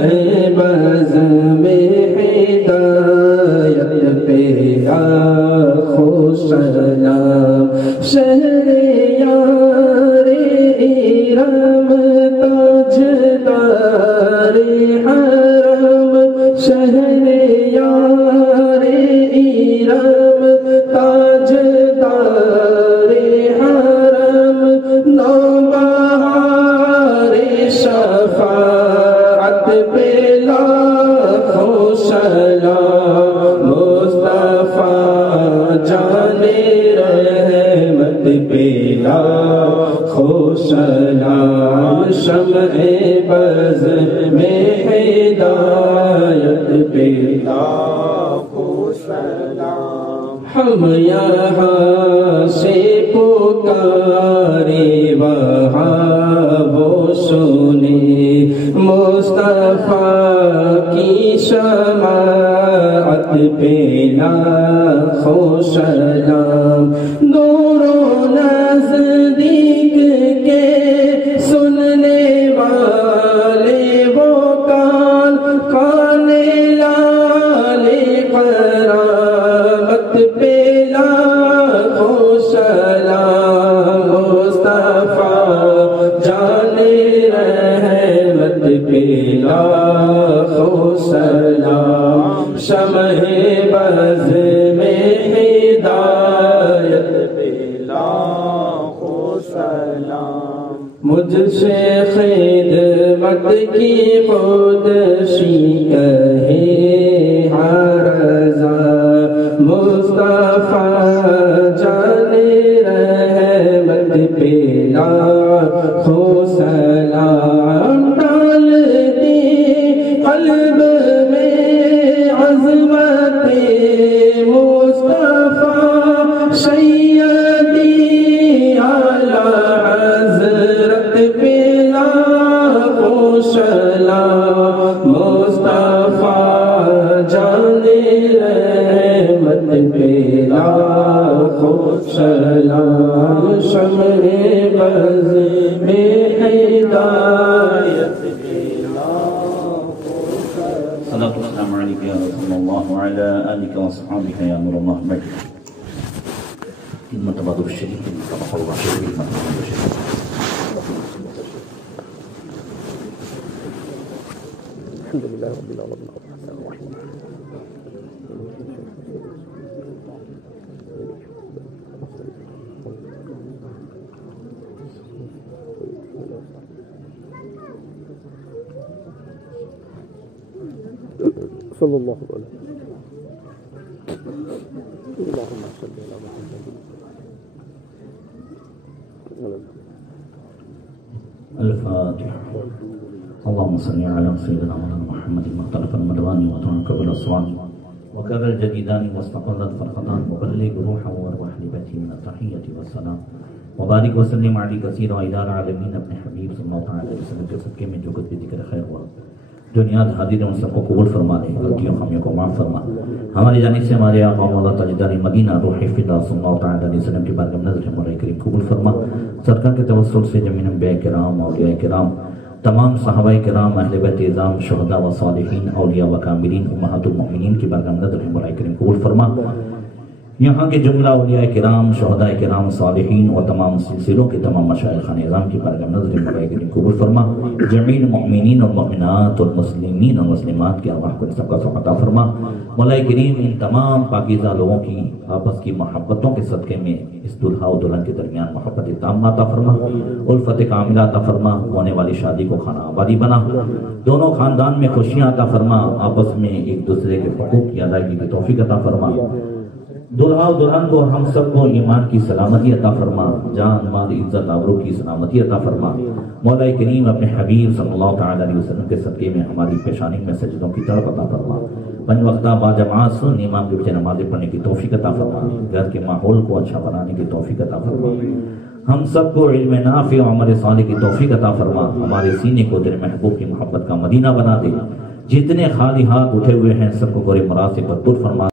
بز میں ہدایت پہ لاکھوں سلام، شہر یار ارم تاجدار حرم، شہر یار ارم تاجدار حرم، نوبہار شفاعت پہ لاکھوں سلام، مصطفیٰ جان رحمت پہ لاکھوں سلام، شمع بز میں ہدایت پہ لاکھوں سلام، ہم یہاں سے پکارے وہاں وہ سنے، مصطفیٰ کی شماعت پہ لاکھوں سلام، دوروں نزدیک کے سننے والے وہ کان، کان لالے قرامت پہ لاکھوں سلام، مصطفیٰ جان رحمت پہ لاکھوں سلام، شمع بز میں ہدایت پہ لاکھوں سلام، مجھ سے خدمت کی خودشی کہے ہر رضا، مصطفیٰ لاکھوں سلام ڈال دی قلب میں عظمت مصطفیٰ سیدی اعلی حضرت پہ لاکھوں سلام مصطفیٰ جان رحمت پہ لاکھوں سلام شمع بز میں ہدایت پہ لاکھوں صلاۃ والسلام علیک یا رسول اللہ وعلی آلک واصحابک یا نور اللہ مجد خدمت بعد الشریف صدق اللہ شریف خدمت الشریف الحمد لله رب العالمين الرحمن الرحيم صلى الله عليه وسلم اللهم صل على محمد الفاتحة اللهم صل على سيدنا محمد مختلف المدواني وتنقب الأصوات وكبر الجديدان واستقل الفرقتان وبلغ روحه وارواح لبيته من التحية والسلام وبارك وسلم عليه كثيرا إلى العالمين ابن حبيب صلى الله عليه وسلم کے صدقے میں جو کچھ بھی ذکر خیر ہوا دنیا حاضر ان سب کو قبول فرما دے غلطیوں خامیوں کو معاف فرما ہماری جانب سے ہمارے آقا مولا تاجدار مدینہ روح فدا صلی اللہ تعالی علیہ وسلم کی بارگاہ میں نظر مولا کریم قبول فرما صدقہ کے توسل سے جميع انبیاء کرام اولیاء کرام تمام صحابہ کرام اہل بیت اعظام شہداء و صالحین اولیاء و کاملین امہات المؤمنین کی بارگاہ میں نظر مولا کریم قبول فرما یہاں کے جملہ اولیاء کرام شہداء کرام صالحین و تمام سلسلوں کے تمام مشائخان اعظام کی بارگاہ میں نظر مولا کریم قبول فرما جميع المؤمنین والمؤمنات والمسلمین والمسلمات کی ارواح کو سب کا سب عطا فرما مولا کریم ان تمام پاکیزہ لوگوں کی آپس کی محبتوں کے صدقے میں اس دلہا و دلہن کے درمیان محبت تامہ عطا فرما الفت کاملہ عطا فرما ہونے والی شادی کو خانہ آبادی بنا دونوں خاندان میں خوشیاں عطا فرما آپس میں ایک دوسرے کے حقوق کی ادائیگی کی توفیق عطا فرما دلہا و دلہن کو ہم سب کو ایمان کی سلامتی عطا فرما جان مال عزت آبرو کی سلامتی عطا فرما مولا کریم اپنے حبیب صلی اللہ تعالی علیہ وسلم کے صدقے میں ہماری پیشانی میں سجدوں کی تڑپ عطا فرما پنج وقتہ با جماعت سن امام کے پیچھے نمازیں پڑھنے کی توفیق عطا فرما گھر کے ماحول کو اچھا بنانے کی توفیق عطا فرما ہم سب کو علم نافع و عمل صالح کی توفیق عطا فرما ہمارے سینے کو تیرے محبوب کی محبت کا مدینہ بنا دے جتنے خالی ہاتھ اٹھے ہوئے ہیں سب کو گورے مراد سے پر فرما